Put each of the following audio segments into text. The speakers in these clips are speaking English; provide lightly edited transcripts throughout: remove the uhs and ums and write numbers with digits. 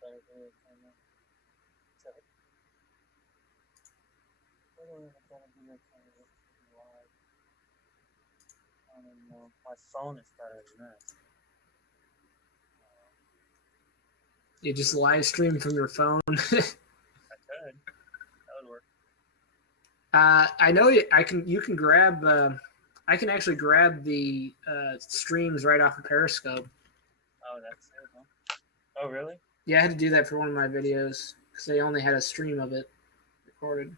better video camera. So, what do I have a better video camera that can be live? I don't even know. My phone is better than this. You just live stream from your phone. I could. That would work. I know I can. You can grab. I can actually grab the streams right off of Periscope. Oh, that's it, huh? Oh, really? Yeah, I had to do that for one of my videos because they only had a stream of it recorded.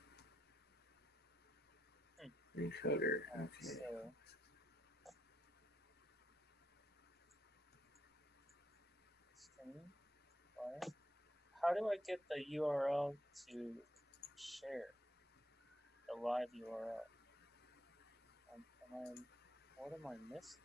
Encoder. Okay. So, stream. Right. How do I get the URL to share? The live URL. What am I missing?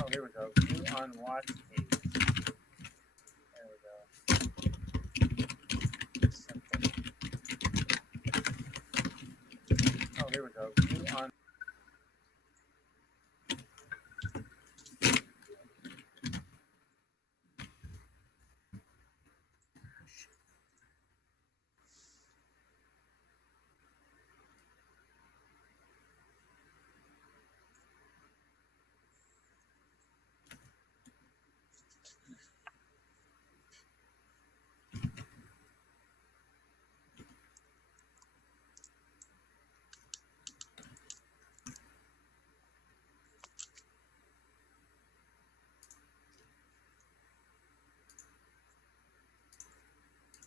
Oh, here we go. View on watch page. There we go. Simple. Oh, here we go. View on.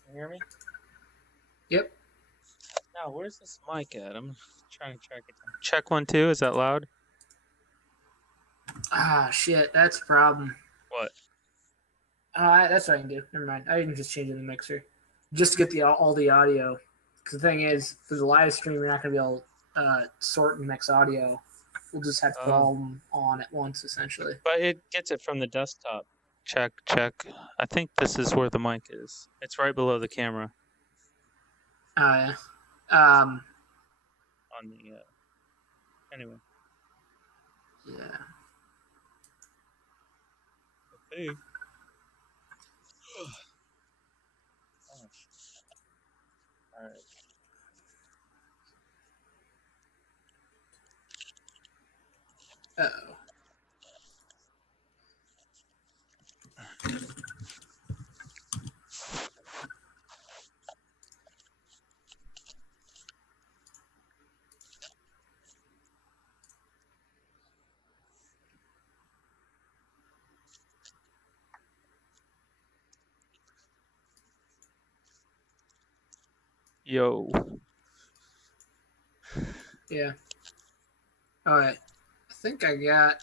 Can you hear me? Yep. Now, where's this mic at? I'm trying to track it down. Check 1 2. Is that loud? Ah, shit. That's a problem. What? That's what I can do. Never mind. I can just change in the mixer just to get all the audio. Because the thing is, for the live stream, you're not going to be able to sort and mix audio. We'll just have to put all of them on at once, essentially. But it gets it from the desktop. Check, check. I think this is where the mic is. It's right below the camera. Yeah. On the. Anyway. Yeah. Okay. All right. Uh-oh. Yo. Yeah. All right. I think I got.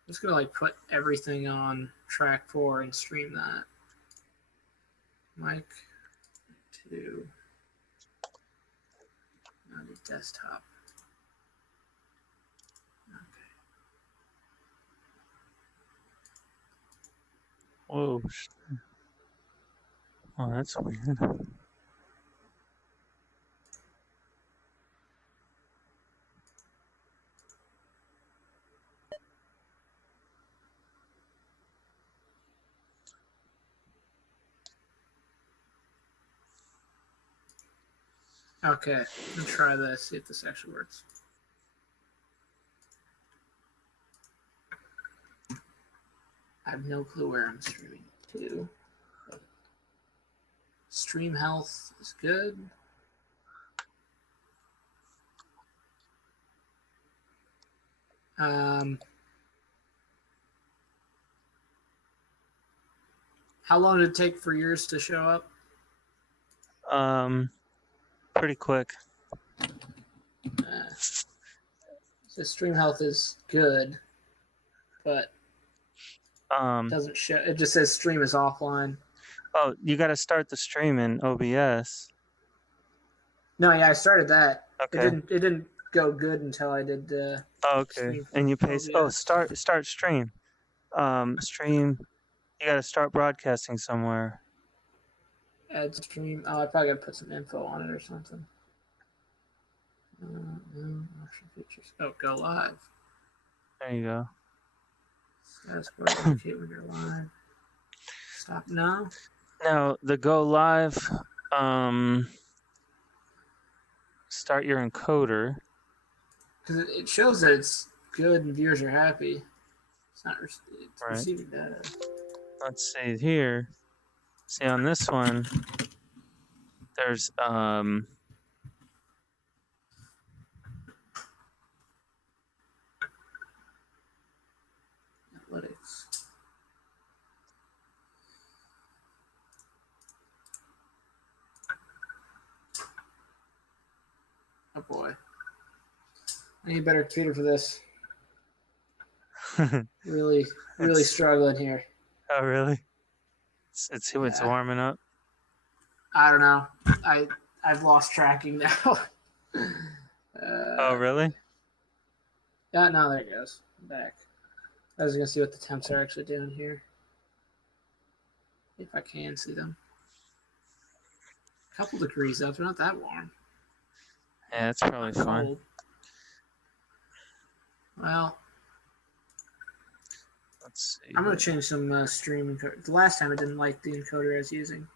I'm just gonna like put everything on track 4 and stream that. Mic 2. On the desktop. Okay. Whoa. Oh, that's weird. Okay, I'm gonna try this, see if this actually works. I have no clue where I'm streaming to. Stream health is good. How long did it take for yours to show up? Pretty quick. So stream health is good, but doesn't show. It just says stream is offline. Oh, you got to start the stream in OBS. No, yeah, I started that. It Okay. didn't. It didn't go good until I did Oh, okay. stream And from you paste. Oh, OBS. start stream. Stream. You got to start broadcasting somewhere. Add stream. Oh, I probably gotta put some info on it or something. Option features. Oh, go live. There you go. Status bar indicate when you're live. Stop now. Now the go live. Start your encoder. Because it shows that it's good and viewers are happy. It's not it's Right. receiving data. Let's see here. See on this one. There's Analytics. Oh boy. I need a better computer for this. Really struggling here. Oh really? It's Yeah. warming up. I don't know. I've lost tracking now. Oh really? Yeah, no, there it goes. I'm back. I was gonna see what the temps are actually doing here. If I can see them. A couple degrees up, they're not that warm. Yeah, it's probably fine. Cold. Well, let's see. I'm gonna change some stream encoder. The last time I didn't like the encoder I was using.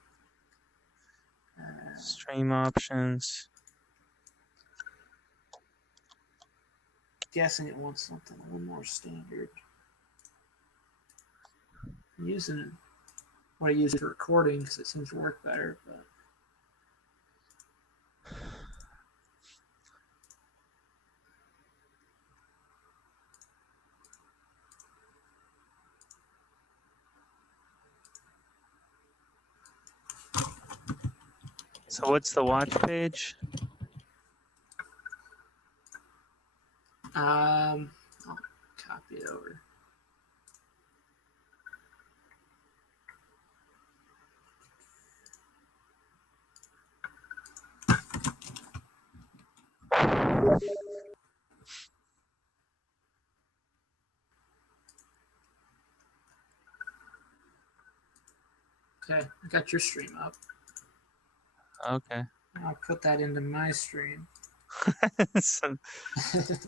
Stream options. Guessing it wants something a little more standard. I'm using what I use for recording because it seems to work better, but. So what's the watch page? I'll copy it over. Okay, I got your stream up. Okay. I'll put that into my stream. So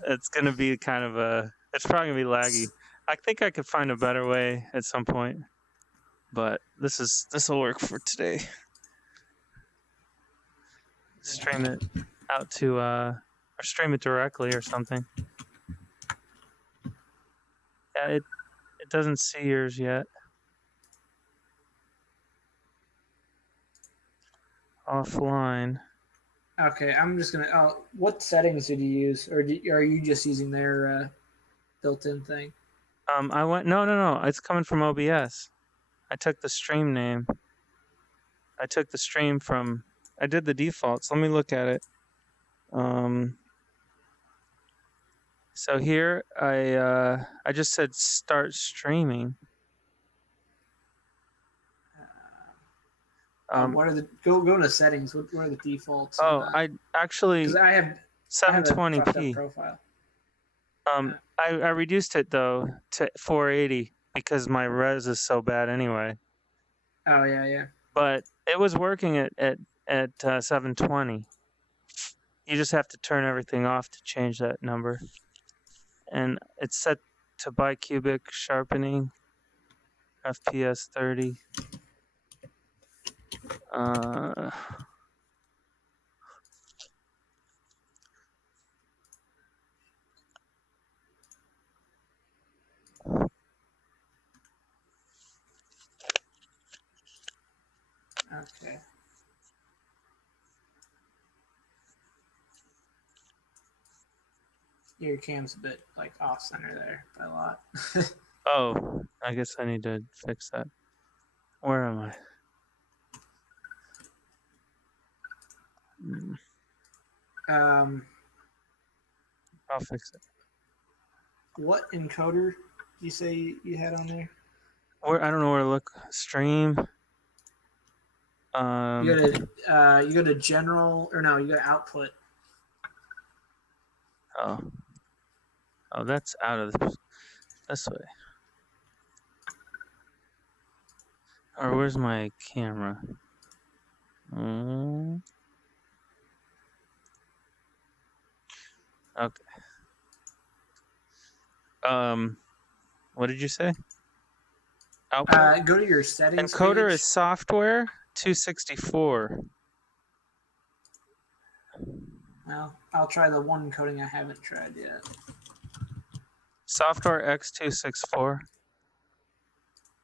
it's gonna be kind of a. It's probably gonna be laggy. I think I could find a better way at some point, but this will work for today. Stream it out to or stream it directly or something. Yeah, it doesn't see yours yet. Offline. Okay, I'm just gonna. What settings did you use, or are you just using their built-in thing? I went. No. It's coming from OBS. I took the stream name. I took the stream from. I did the defaults. Let me look at it. So here I just said start streaming. What are the go to settings? What are the defaults? I actually because I have 720p. Profile. I reduced it though to 480 because my res is so bad anyway. Oh yeah. But it was working at 720. You just have to turn everything off to change that number. And it's set to bicubic sharpening, FPS 30. Okay. Your cam's a bit like off center there by a lot. Oh, I guess I need to fix that. Where am I? I'll fix it. What encoder did you say you had on there? I don't know where to look. Stream. You go to general, or no, you go to output. Oh, that's out of this way. Or where's my camera? Okay. What did you say? Output. Go to your settings Encoder page. is software 264. Well, I'll try the one encoding I haven't tried yet. Software X264.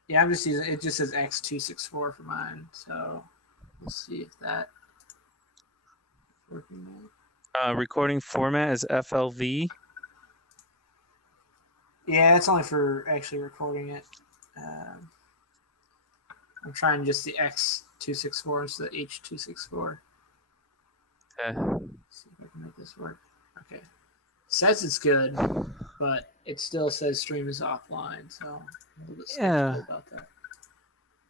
Yeah, I'm just using it. Just says X264 for mine, so we'll see if that is working. Recording format is FLV. Yeah, it's only for actually recording it. I'm trying just the X264 instead of H264. Okay. See if I can make this work. Okay. Says it's good, but it still says stream is offline, so I'm a little bit skeptical about that.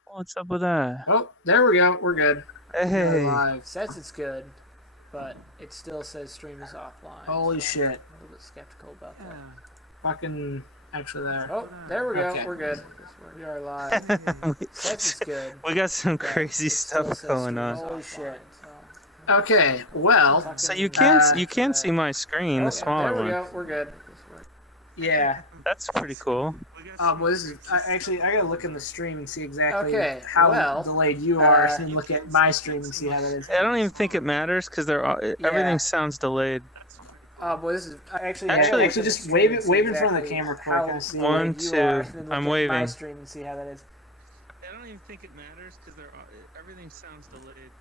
What's up with that? Oh, there we go. We're good. Hey. We're live. Says it's good, but it still says stream is offline. Holy shit. I'm a little bit skeptical about that. Fucking actually there. Oh, there we go. Okay. We're good. We are live. Says it's good. We got some crazy stuff going on. Holy shit. Okay, well. So you can't see my screen, the smaller one. There we go. We're good. Yeah. That's pretty cool. Well, this is I gotta look in the stream and see exactly how delayed you are, and look at my stream and see how that is. I don't even think it matters because everything sounds delayed. Well, this is actually just wave in front of the camera quick. 1, 2. I'm waving. My stream and see how that is. I don't even think it matters because everything sounds delayed.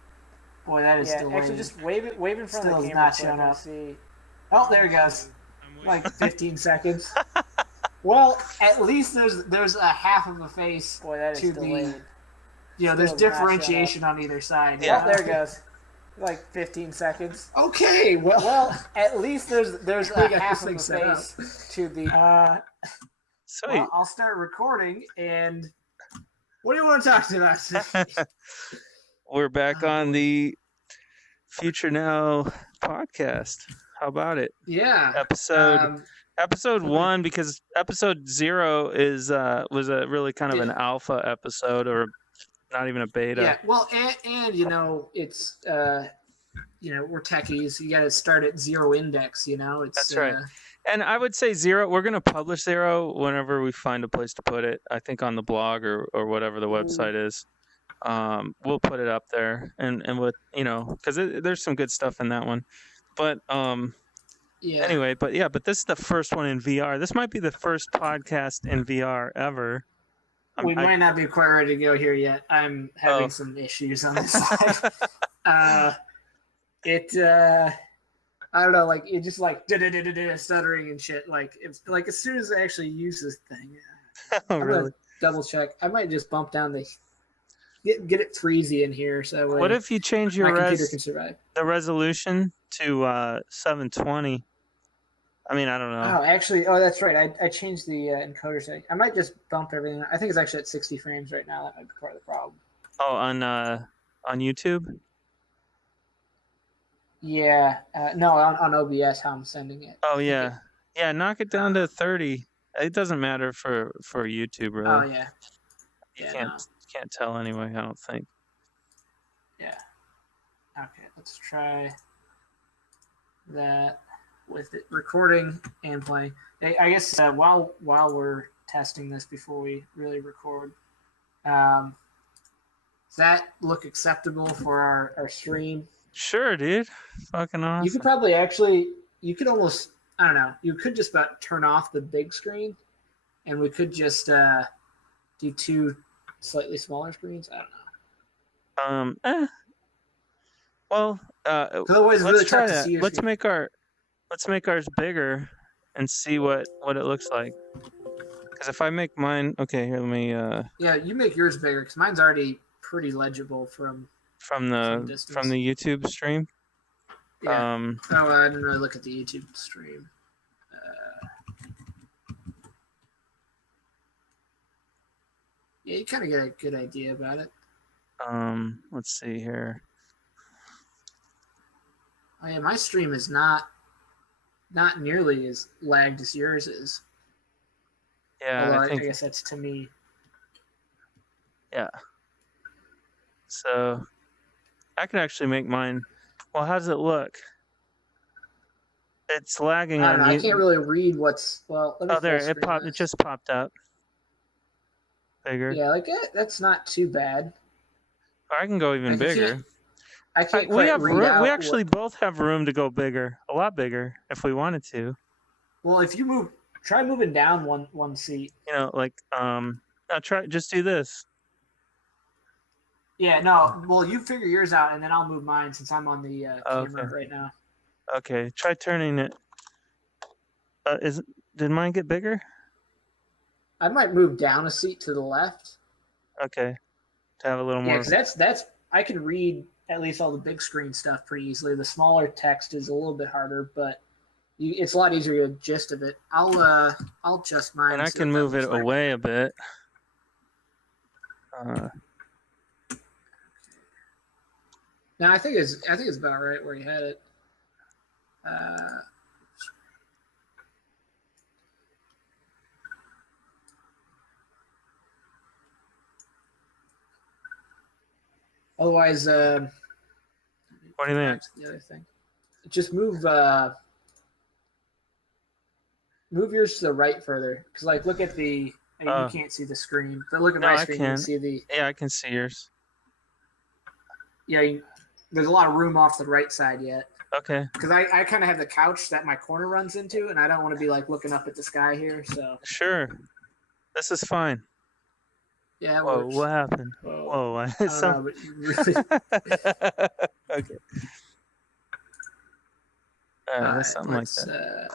Boy, that is delayed. Actually, just wave in front of the camera. Still not showing up. See. Oh, there it goes. Like 15 seconds. Well, at least there's a half of a face. Boy, that is to delayed. There's differentiation on either side. Yeah, there it goes. Like 15 seconds. Okay, well, at least there's a half of a face to the. Sweet. Well, I'll start recording, and what do you want to talk to us? We're back on the Future Now podcast. How about it? Yeah. Episode 1, because episode 0 was a really kind of an alpha episode, or not even a beta. Yeah, well, and it's we're techies. You got to start at 0 index. That's right. And I would say 0. We're gonna publish 0 whenever we find a place to put it. I think on the blog or whatever the website is. We'll put it up there, and with because there's some good stuff in that one, but yeah. Anyway, but this is the first one in VR. This might be the first podcast in VR ever. We might not be quite ready to go here yet. I'm having some issues on this side. I don't know, like it just like stuttering and shit. Like it's like as soon as I actually use this thing, oh really? Double check. I might just bump down the get it freezy in here. So what if you change your computer can survive the resolution to 720? I mean, I don't know. Oh, actually, that's right. I changed the encoder setting. I might just bump everything. I think it's actually at 60 frames right now. That might be part of the problem. Oh, on YouTube? Yeah. No, on OBS, how I'm sending it. Oh, yeah. Yeah, knock it down to 30. It doesn't matter for YouTube, really. Oh, yeah. You can't tell anyway, I don't think. Yeah. Okay, let's try that. With it recording and playing. I guess while we're testing this before we really record, does that look acceptable for our stream? Sure, dude. Fucking awesome. You could probably you could almost, I don't know, you could just about turn off the big screen, and we could just do 2 slightly smaller screens. I don't know. Well, otherwise let's really try tough to that. see Let's make ours bigger and see what it looks like. Because if I make mine, okay, here, let me. Yeah, you make yours bigger because mine's already pretty legible from the YouTube stream. Yeah. I didn't really look at the YouTube stream. Yeah, you kind of get a good idea about it. Let's see here. Oh yeah, my stream is not nearly as lagged as yours is. Yeah, Although I I think, guess that's to me. yeah. So I can actually make mine. Well, how does it look? It's lagging I don't on know. I you. can't really read what's. Well, let me Oh, full there, it screen popped. It this. just popped up bigger. Yeah, like that's not too bad. Or I can go even Like bigger. I can't We quite have read room. We out actually what. both have room to go bigger, a lot bigger, if we wanted to. Well, if you try moving down one seat. Like I'll try. Just do this. Yeah, no. Well, you figure yours out, and then I'll move mine since I'm on the Okay. camera right now. Okay. Try turning it. Did mine get bigger? I might move down a seat to the left. Okay. To have a little Yeah, more. because that's I can read at least all the big screen stuff pretty easily. The smaller text is a little bit harder, but it's a lot easier to get a gist of it. I'll adjust mine And and I see can what that move it looks like. away a bit. Now I think it's about right where you had it. Otherwise, What do you back think? to the other thing. Just move yours to the right further, because like look at the. You can't see the screen, but look at No, my I screen. You can can. see the. Yeah, I can see yours. Yeah, there's a lot of room off the right side yet. Okay. Because I kind of have the couch that my corner runs into, and I don't want to be like looking up at the sky here. So Sure. This is fine. yeah, it Whoa, works. what happened? Whoa. Whoa, I don't know, but you really. Okay. All right, that's something like Let's that.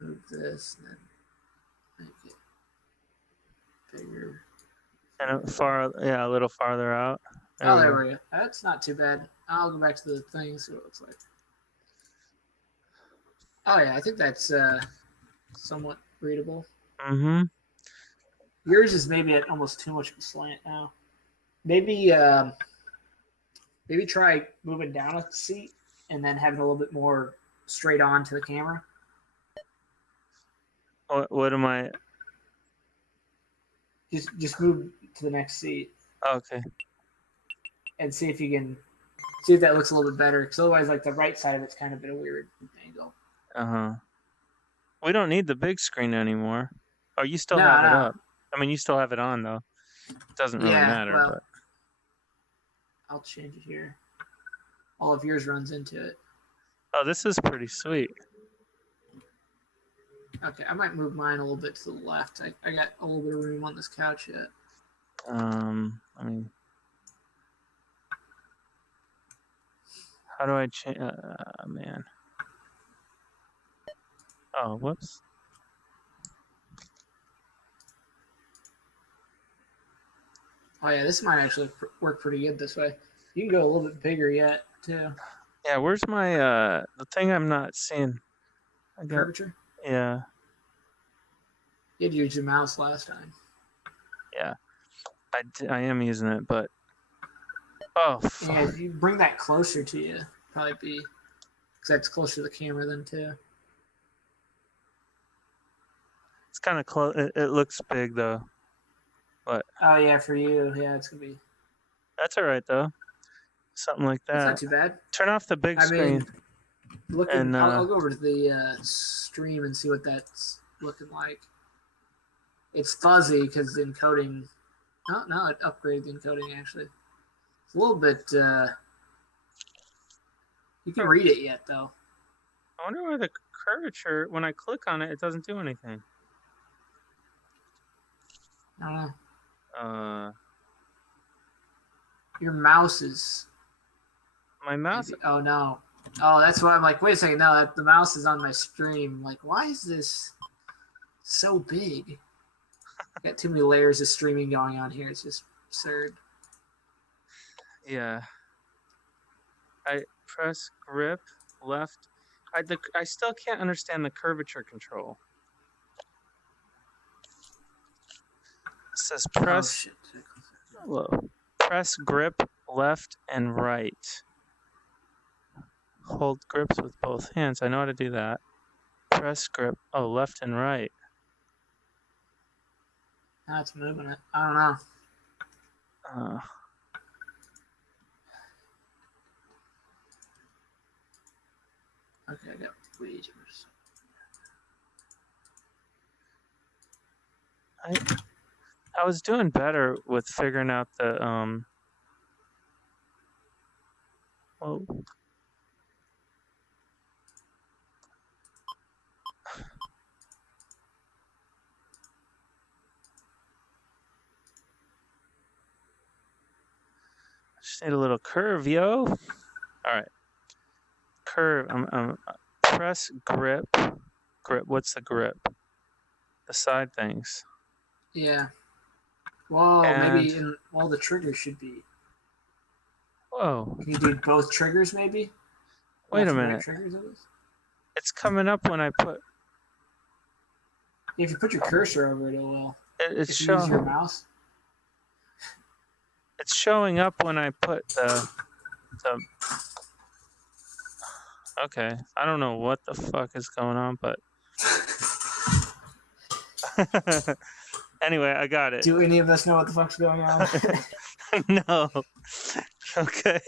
move this and then make it bigger. And a little farther out. There we go. That's not too bad. I'll go back to the thing and see what it looks like. Oh yeah, I think that's somewhat readable. Mm-hmm. Yours is maybe at almost too much of a slant now. Maybe try moving down a seat and then having a little bit more straight on to the camera. What am I? Just move to the next seat Okay. and see if you can see if that looks a little bit better. Because otherwise, like the right side of it's kind of been a weird angle. Uh-huh. We don't need the big screen anymore. Oh, you still No, have it no. up. I mean, you still have it on though. It doesn't really Yeah, matter, well, but I'll change it here. All of yours runs into it. oh, this is pretty sweet. Okay, I might move mine a little bit to the left. I got a little bit of room on this couch yet. I mean, how do I change? Man. Oh, whoops. Oh yeah, this might actually work pretty good this way. You can go a little bit bigger yet too. Yeah, where's my the thing I'm not seeing? I got Curvature. yeah. You had to use your mouse last time. Yeah. I am using it, but oh fuck. Yeah, if you bring that closer to you, probably be because that's closer to the camera then too. It's kind of close. It looks big though, but Oh yeah, for you, yeah, it's gonna be. that's all right though. Something like That's not that. too bad. Turn off the big I screen. mean, looking. And I'll go over to the stream and see what that's looking like. It's fuzzy because the encoding. Oh no, it upgraded the encoding actually. It's a little bit. You can read it yet though. I wonder why the curvature, when I click on it, it doesn't do anything. I don't know. Uh, Your mouse is. my mouse. Maybe, oh no. Oh, that's why I'm like, wait a second. No, the mouse is on my stream. Like, why is this so big? Got too many layers of streaming going on here. It's just absurd. Yeah. I press grip left. I still can't understand the curvature control. It says press. Oh, shit. Whoa. Press grip left and right. Hold grips with both hands. I know how to do that. Press grip. Oh, left and right. That's moving it. I don't know. Uh, Okay, I got wages. I was doing better with figuring out the oh, just need a little curve, yo. All right, curve. Press grip. Grip. What's the grip? The side things. Yeah. Whoa, And maybe in all the triggers should be. whoa, Can you do both triggers maybe? wait a Left and right minute. triggers of this? It's coming up when I put. If you put your cursor over it, it will. It's If you use your showing. mouse. It's showing up when I put the. Okay, I don't know what the fuck is going on, but anyway, I got it. Do any of us know what the fuck's going on? No. Okay.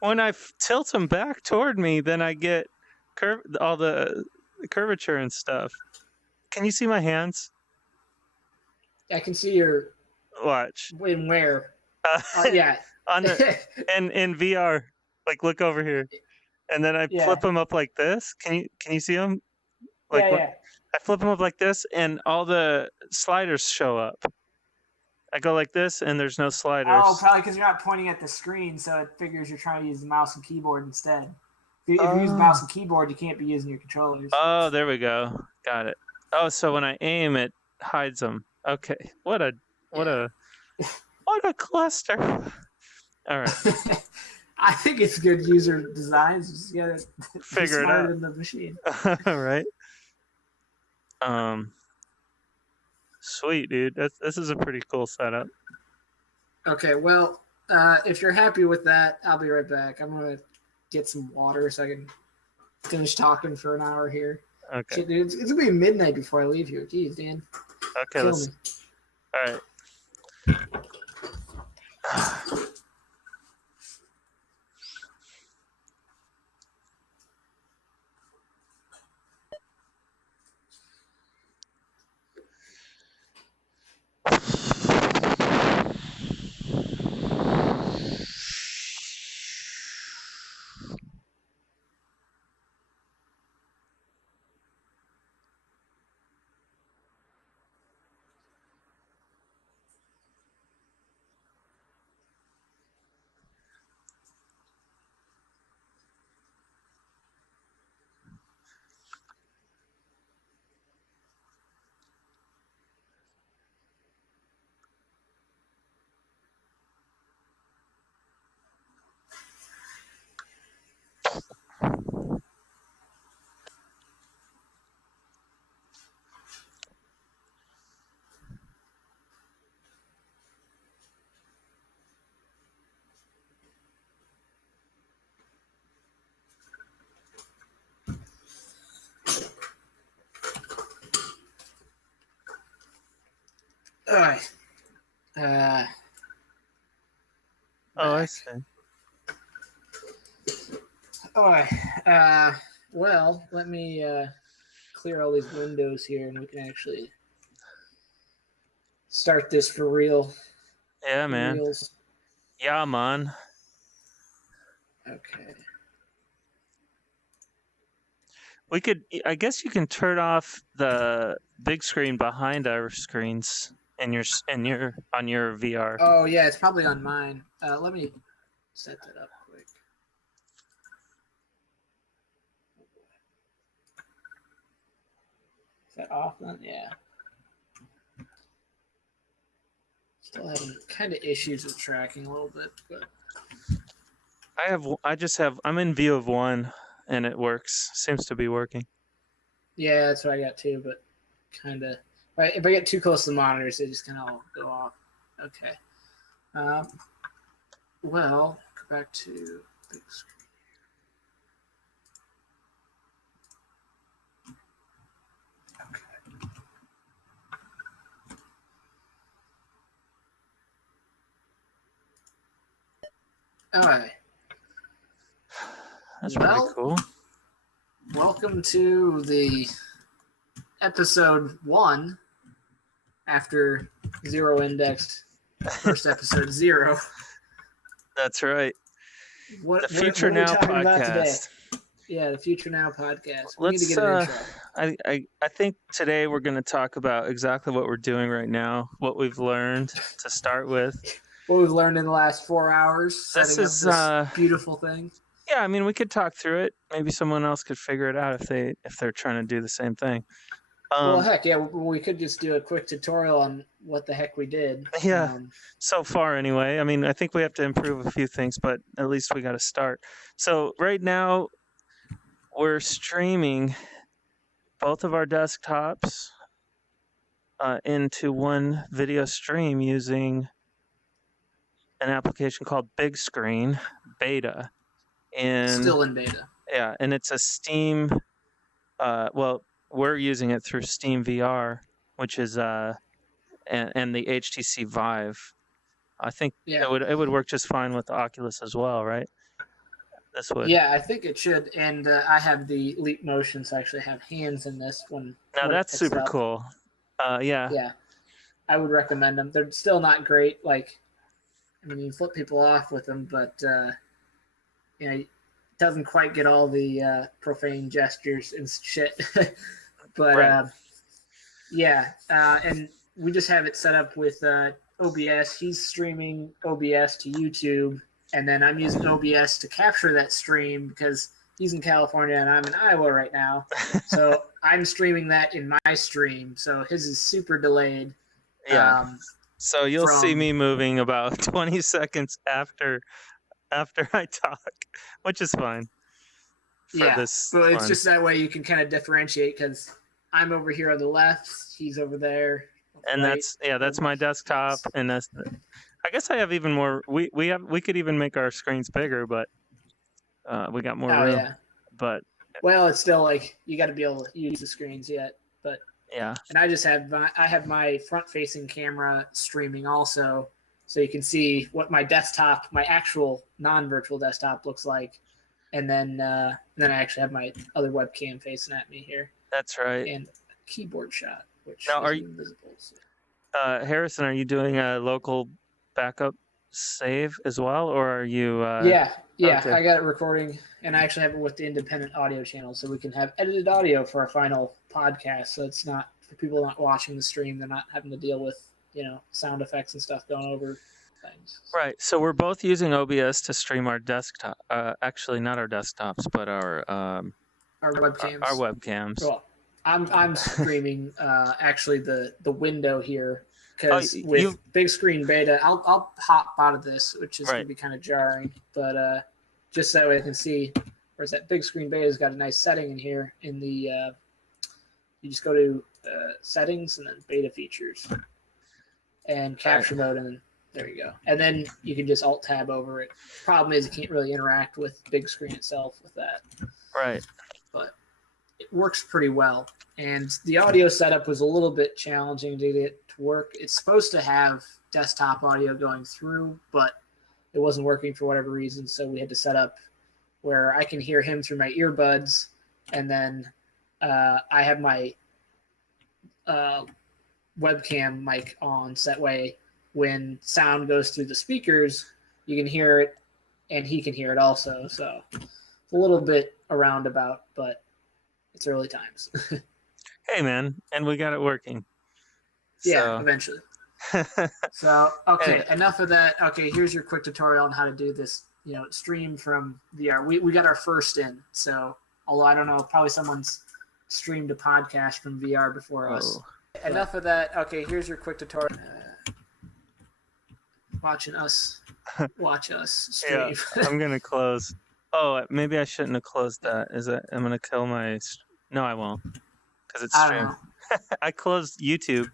When I tilt them back toward me, then I get all the curvature and stuff. Can you see my hands? I can see your Watch. in where. Yeah. On the in VR, like look over here, and then I Yeah. flip them up like this. Can you see them? Like Yeah. I flip them up like this, and all the sliders show up. I go like this, and there's no sliders. Oh, probably because you're not pointing at the screen, so it figures you're trying to use the mouse and keyboard instead. If you use the mouse and keyboard, you can't be using your controllers. Oh, there we go. Got it. Oh, so when I aim, it hides them. Okay. What a cluster. All right. I think it's good user design. So just gotta Figure be it smarter out. than the machine. All right. Sweet, dude. This is a pretty cool setup. Okay, well, if you're happy with that, I'll be right back. I'm gonna get some water so I can finish talking for an hour here. Okay. Shit, dude, it's gonna be midnight before I leave here. Jeez, Dan. Okay, Kill let's. me. All right. All right. Oh, I see. All right. Well, let me clear all these windows here, and we can actually start this for real. Yeah, man. Reals. Yeah, man. Okay. We could. I guess you can turn off the big screen behind our screens on your VR. Oh yeah, it's probably on mine. Let me set that up quick. Is that off then? Yeah. Still having kind of issues with tracking a little bit, but I'm in view of one, and it works. Seems to be working. yeah, that's what I got too. But kind of, right? If I get too close to the monitors, they just kind of all go off. Okay. Well, go back to big screen. Okay. All right. That's pretty cool. Welcome to the episode 1 after zero indexed first episode 0. That's right. What The Future are we Now talking about today? podcast. Yeah, the Future Now podcast. We need to Let's. get an intro. I think today we're going to talk about exactly what we're doing right now, what we've learned to start with. What we've learned in the last 4 hours setting up this beautiful thing. Yeah, I mean, we could talk through it. Maybe someone else could figure it out if they're trying to do the same thing. Well, heck, yeah, we could just do a quick tutorial on what the heck we did. Yeah, so far anyway. I mean, I think we have to improve a few things, but at least we got to start. So right now, we're streaming both of our desktops into one video stream using an application called Big Screen Beta. And still in beta. Yeah, and it's a Steam. Well, we're using it through Steam VR, which is and the HTC Vive. I think it would work just fine with the Oculus as well, right? This would. Yeah, I think it should. And I have the Leap Motion, so I actually have hands in this one. Now that's super cool. Yeah. Yeah, I would recommend them. They're still not great. Like, I mean, you flip people off with them, but you know, it doesn't quite get all the profane gestures and shit. But right. yeah, and we just have it set up with OBS. He's streaming OBS to YouTube, and then I'm using OBS to capture that stream because he's in California and I'm in Iowa right now. So I'm streaming that in my stream. So his is super delayed. Yeah. So you'll see me moving about 20 seconds after I talk, which is fine. But it's just that way you can kind of differentiate because I'm over here on the left, he's over there. And right. that's my desktop, and that's. I guess I have even more. We could even make our screens bigger, but we got more room. Yeah. But it's still like you got to be able to use the screens yet. But yeah. And I just have my front-facing camera streaming also, so you can see what my desktop, my actual non-virtual desktop, looks like, and then I actually have my other webcam facing at me here. That's right. And a keyboard shot, which now, is invisible. So. Harrison, are you doing a local backup save as well, or are you? Yeah. Okay. I got it recording, and I actually have it with the independent audio channel, so we can have edited audio for our final podcast. So it's not for people not watching the stream; they're not having to deal with sound effects and stuff going over things. Right. So we're both using OBS to stream our desktop. Actually, not our desktops, but our webcams. Our webcams. Well, I'm streaming actually the window here because with Big Screen Beta, I'll hop out of this, which is going to be kind of jarring, but just so I can see. Whereas that Big Screen Beta's got a nice setting in here in the. You just go to settings and then beta features, and capture mode, and then there you go. And then you can just Alt Tab over it. Problem is you can't really interact with Big Screen itself with that. Right. But it works pretty well. And the audio setup was a little bit challenging to get to work. It's supposed to have desktop audio going through, but it wasn't working for whatever reason. So we had to set up where I can hear him through my earbuds, and then I have my webcam mic on, so that way when sound goes through the speakers, you can hear it, and he can hear it also. So it's a little bit a roundabout, but it's early times. Hey, man, and we got it working. Yeah, eventually. So, okay, enough of that. Okay, here's your quick tutorial on how to do this, stream from VR. We got our first in, so although I don't know, probably someone's streamed a podcast from VR before us. Enough of that. Okay, here's your quick tutorial. Watch us stream. Yeah, I'm gonna close. Oh, maybe I shouldn't have closed that. I'm gonna kill my. No, I won't, because it's streamed. I closed YouTube,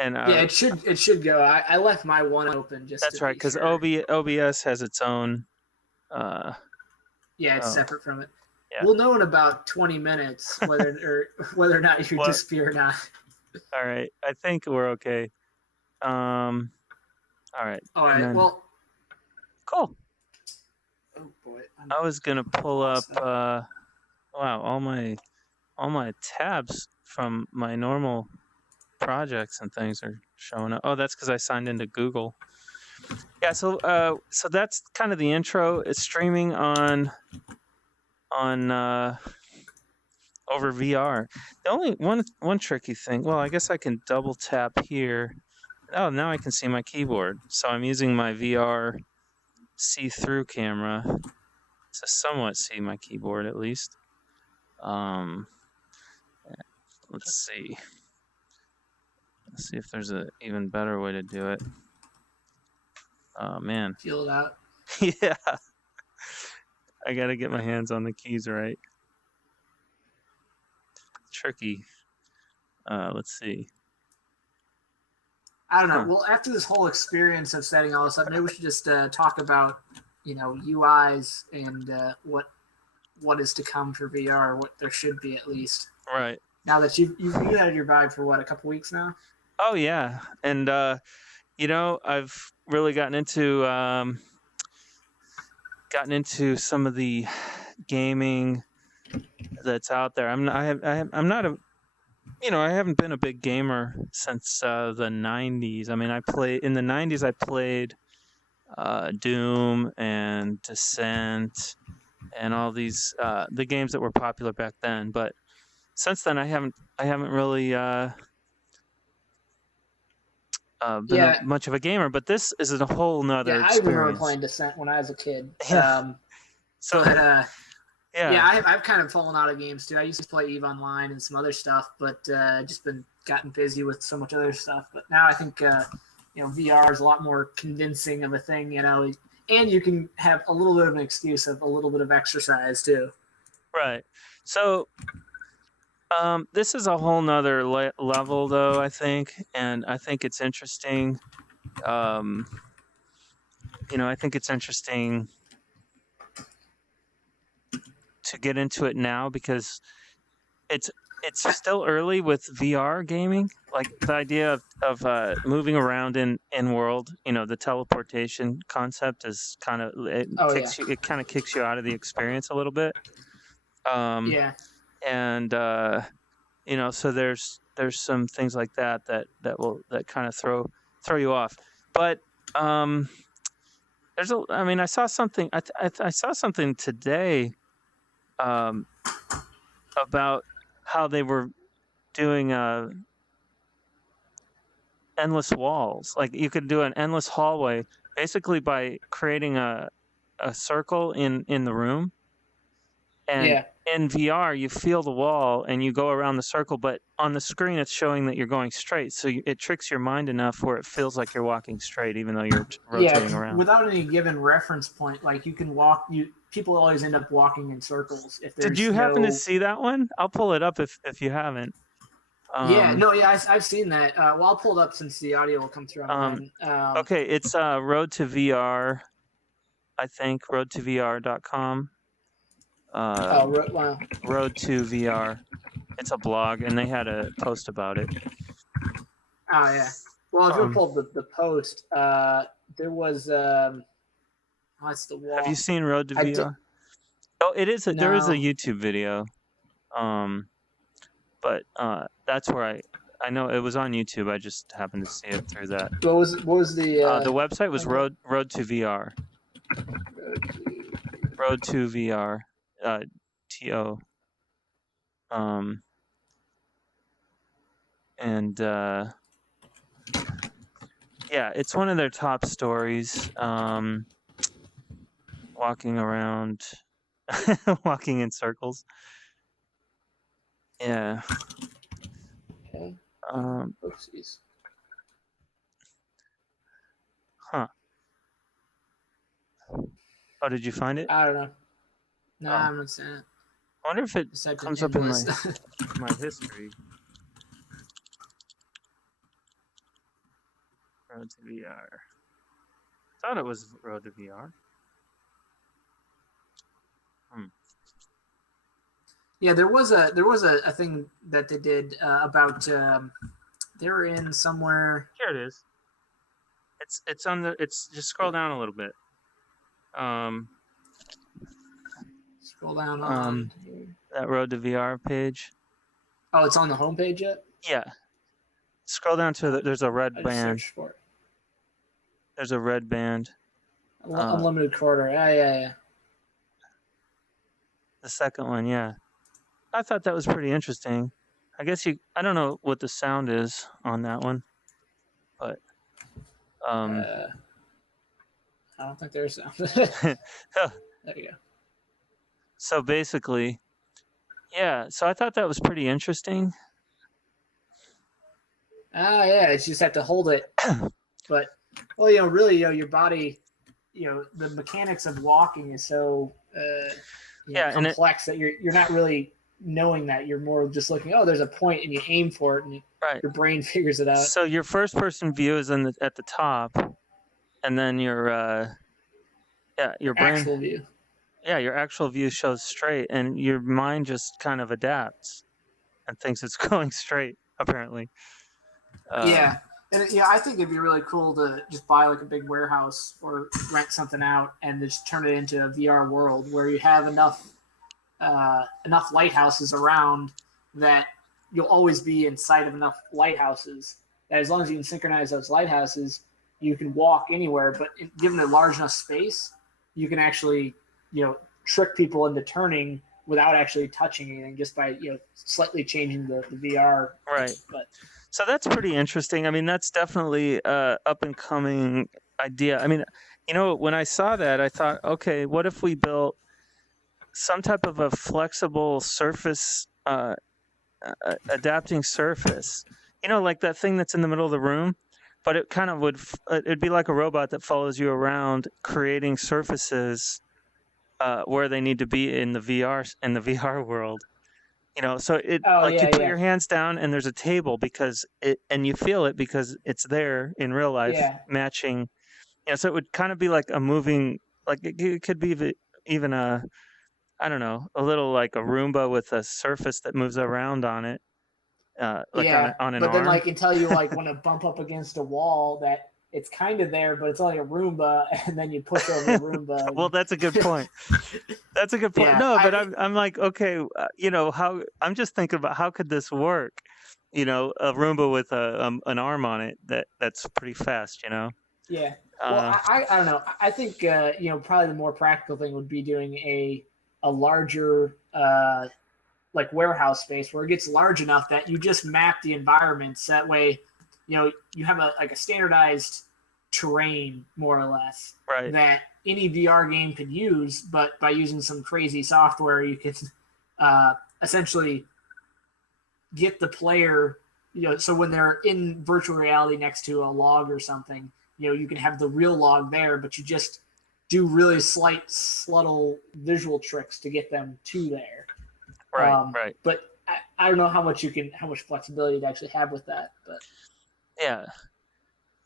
And Yeah, it should go. I left my one open just to that's right, be because sure. OBS has its own. Uh, Yeah, it's oh, separate from it. yeah. We'll know in about 20 minutes whether or not you What? disappear or not. All right. I think we're okay. All right. All And right. then Well, cool. oh boy, I was gonna pull up. lost that. Wow, all my tabs from my normal projects and things are showing up. Oh, that's because I signed into Google. Yeah. So that's kind of the intro. It's streaming on over VR. The only one tricky thing. Well, I guess I can double tap here. Oh, now I can see my keyboard. So I'm using my VR see-through camera to somewhat see my keyboard at least. Let's see. Let's see if there's a even better way to do it. Oh man. Feel it out. Yeah. I gotta get my hands on the keys right. Tricky. Let's see. I don't know. Huh. Well, after this whole experience of setting all this up, maybe we should just talk about, UIs and what is to come for VR, what there should be at least. Right. Now that you've had your Vive for what, a couple weeks now? Oh yeah. And I've really gotten into some of the gaming that's out there. I'm not a I haven't been a big gamer since the 90s. I mean, in the 90s I played Doom and Descent and all these the games that were popular back then, but since then I haven't really been Yeah, much of a gamer, but this is a whole nother yeah. I remember experience. playing Descent when I was a kid. Yeah. So But yeah. yeah, I've kind of fallen out of games too. I used to play EVE Online and some other stuff, but just been gotten busy with so much other stuff. But now I think VR is a lot more convincing of a thing, and you can have a little bit of an excuse of a little bit of exercise too. Right. So this is a whole nother level though, I think, and I think it's interesting. I think it's interesting to get into it now because it's still early with VR gaming. Like the idea of moving around in world, the teleportation concept is kind of it kind of kicks you out of the experience a little bit. Yeah. And so there's some things like that kind of throw you off. But I saw something. I saw something today about how they were doing endless walls. Like you could do an endless hallway basically by creating a circle in the room. And in VR, you feel the wall and you go around the circle, but on the screen, it's showing that you're going straight. So it tricks your mind enough where it feels like you're walking straight, even though you're rotating around. Without any given reference point, like you can walk. People always end up walking in circles. If Did you happen to see that one? I'll pull it up if you haven't. I've seen that. Well, I'll pull it up since the audio will come through on mine. Okay, it's Road to VR. I think road2vr.com. Wow. Road to VR. It's a blog, and they had a post about it. Oh yeah. Well, if you pulled the post, there was what's the wall? Have you seen Road to VR? Oh, it is. There is a YouTube video. But that's where I know it was on YouTube. I just happened to see it through that. What was the website was Road to VR. Road to VR. TO. And yeah, it's one of their top stories. Walking around, walking in circles. Yeah. Okay. Oopsies. Huh. Oh, did you find it? I don't know. No, I'm not seeing it. I wonder if it comes up in my history. Road to VR. Thought it was Road to VR. Yeah, there was a thing that they did about they were in somewhere. Here it is. It's on the. It's just scroll down a little bit. Scroll down on. That Road to VR page. Oh, it's on the homepage yet? Yeah. Scroll down to there's a red I just band. searched for it. There's a red band. Unlimited quarter. Yeah. The second one, yeah. I thought that was pretty interesting. I guess I don't know what the sound is on that one, but I don't think there's sound. There you go. So basically, yeah. So I thought that was pretty interesting. Yeah. It's just have to hold it, but really, your body, the mechanics of walking is so complex that you're not really knowing that. You're more just looking. Oh, there's a point, and you aim for it, and your brain figures it out. So your first person view is at the top, and then your brain actual view. Yeah, your actual view shows straight, and your mind just kind of adapts and thinks it's going straight. Apparently. Yeah. And I think it'd be really cool to just buy like a big warehouse or rent something out and just turn it into a VR world where you have enough lighthouses around that you'll always be in sight of enough lighthouses that as long as you can synchronize those lighthouses, you can walk anywhere. But given a large enough space, you can actually trick people into turning without actually touching anything, just by slightly changing the VR. Right. So that's pretty interesting. I mean, that's definitely a up and coming idea. I mean, when I saw that, I thought, okay, what if we built some type of a flexible surface, adapting surface? Like that thing that's in the middle of the room, but it kind of it'd be like a robot that follows you around, creating surfaces where they need to be in the VR world. So you put your hands down and there's a table and you feel it because it's there in real life, matching. So it would kind of be like a moving, like it could be even a little like a Roomba with a surface that moves around on it. On an but arm. Then until you want to bump up against a wall that it's kind of there, but it's only a Roomba, and then you push over the Roomba. Well, that's a good point. That's a good point. No, but I'm like, okay, how I'm just thinking about how could this work? A Roomba with an arm on it that's pretty fast. Yeah. Well, I don't know. I think probably the more practical thing would be doing a larger like warehouse space where it gets large enough that you just map the environments. That way, you have a standardized terrain, more or less, right, that any VR game could use, but by using some crazy software, you can essentially get the player, so when they're in virtual reality next to a log or something, you can have the real log there, but you just do really slight, subtle visual tricks to get them to there. Right. But I don't know how much flexibility to actually have with that, but yeah,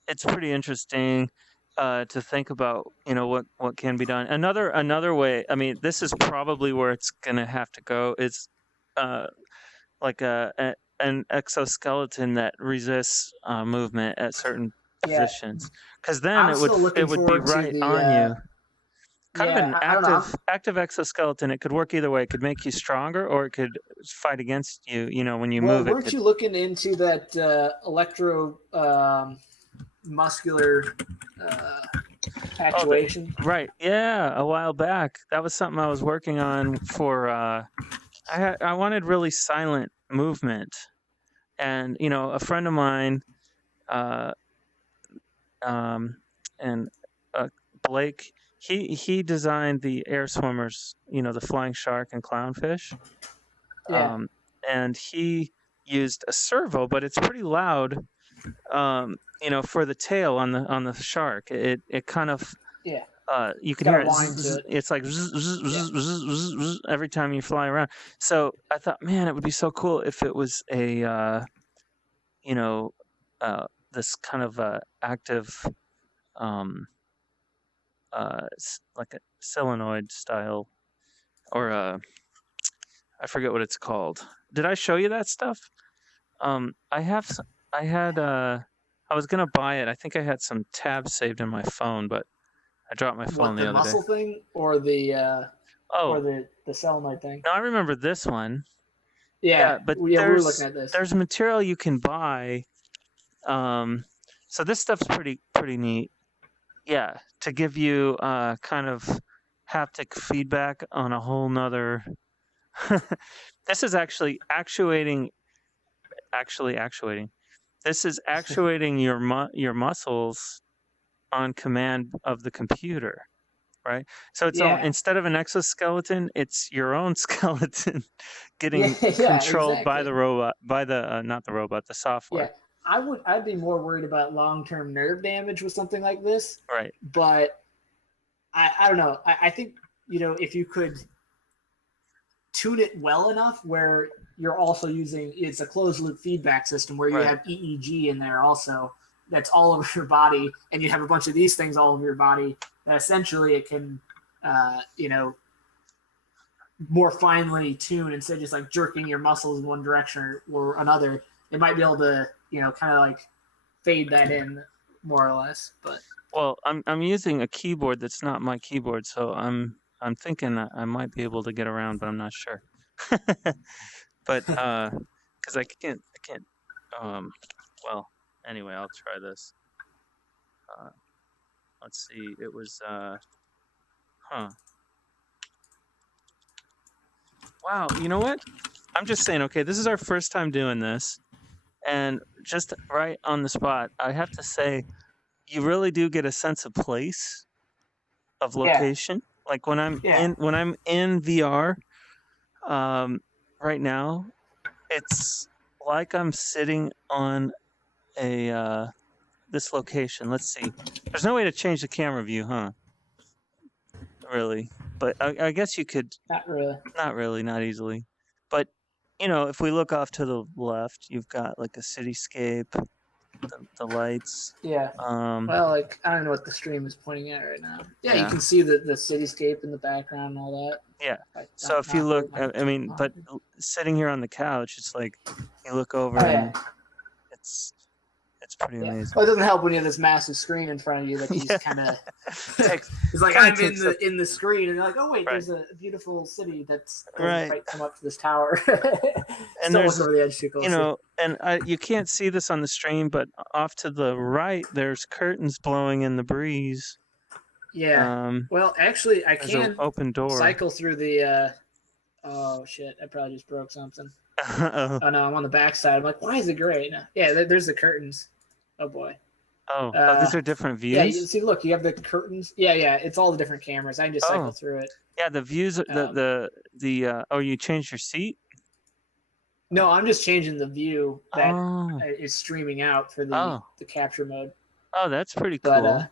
it's pretty interesting to think about. What can be done. Another way. I mean, this is probably where it's gonna have to go. Is like an exoskeleton that resists movement at certain positions, because then it would be right on you. Kind of an active exoskeleton. It could work either way. It could make you stronger, or it could fight against you. When you move. Weren't you looking into that electro muscular actuation? Right. Yeah, a while back. That was something I was working on for. I wanted really silent movement, and a friend of mine, and Blake. He designed the air swimmers, the flying shark and clownfish. Yeah. And he used a servo, but it's pretty loud. For the tail on the shark, it kind of you can hear it. It's like every time you fly around. So I thought, man, it would be so cool if it was a this kind of active, like a solenoid style, or I forget what it's called. Did I show you that stuff? I have. I had. I was gonna buy it. I think I had some tabs saved in my phone, but I dropped my phone What, the the other day. muscle thing or the Oh, solenoid thing? no, I remember this one. Yeah, Yeah, but yeah, we were looking at this. there's material you can buy. Um, so this stuff's pretty neat. Yeah, to give you kind of haptic feedback on a whole nother. This is actually actuating. Actually actuating. This is actuating your muscles on command of the computer, right? So it's all, Yeah, instead of an exoskeleton, it's your own skeleton yeah, getting yeah, controlled by the exactly. robot, by the not the robot, the Yeah, software. I'd be more worried about long term nerve damage with something like this, Right. but I don't know. I think if you could tune it well enough where you're also using it's a closed loop feedback system where you Right. have EEG in there also that's all over your body, and you have a bunch of these things all over your body that essentially it can more finely tune instead of just like jerking your muscles in one direction or another. It might be able to kind of like fade that in more or less. But Well, I'm using a keyboard that's not my keyboard, so I'm thinking I might be able to get around, but I'm not sure. But because I can't well, anyway, I'll try this. Uh, let's see. It was huh. Wow, you know what? I'm just saying, okay, this is our first time doing this, and just right on the spot, I have to say, you really do get a sense of place, of yeah, location. Like yeah, when I'm in VR, um, right now, it's like I'm sitting on a this location. Let's see. There's no way to change the camera view, huh? Really? But I guess you could. not really. Not really, not easily. But if we look off to the left, you've got like a cityscape, the lights. Yeah. Um, Well, like I don't know what the stream is pointing at right now. Yeah, you yeah, can see the cityscape in the background and all that. yeah. Like, So if you not look, hurt my I mean, but behind. sitting here on the couch, it's like you look over Oh yeah, and it's it's pretty yeah. amazing. Well, it doesn't help when you have this massive screen in front of you that you Yeah, just kind of. takes It's like kind of I'm in takes up. the screen, and you're like, oh wait, Right, there's a beautiful city that doesn't right. quite come up to this tower. Just And don't look there's over the edge too closely. and you can't see this on the stream, but off to the right, there's curtains blowing in the breeze. Yeah. Um, Well, actually, I there's an can open door. cycle through the. Oh shit! I probably just broke something. Oh, Oh no, I'm on the back side. I'm like, why is it gray? No. Yeah, there's the curtains. Oh boy. oh, these are different Yeah, you views? see, look, you have the curtains. Yeah, yeah, it's all the different cameras. I can just cycle Oh, through it. yeah, the views, Um, oh, you changed your seat? no, I'm just changing the view that Oh, is streaming out for the oh, the capture mode. oh, that's pretty But cool.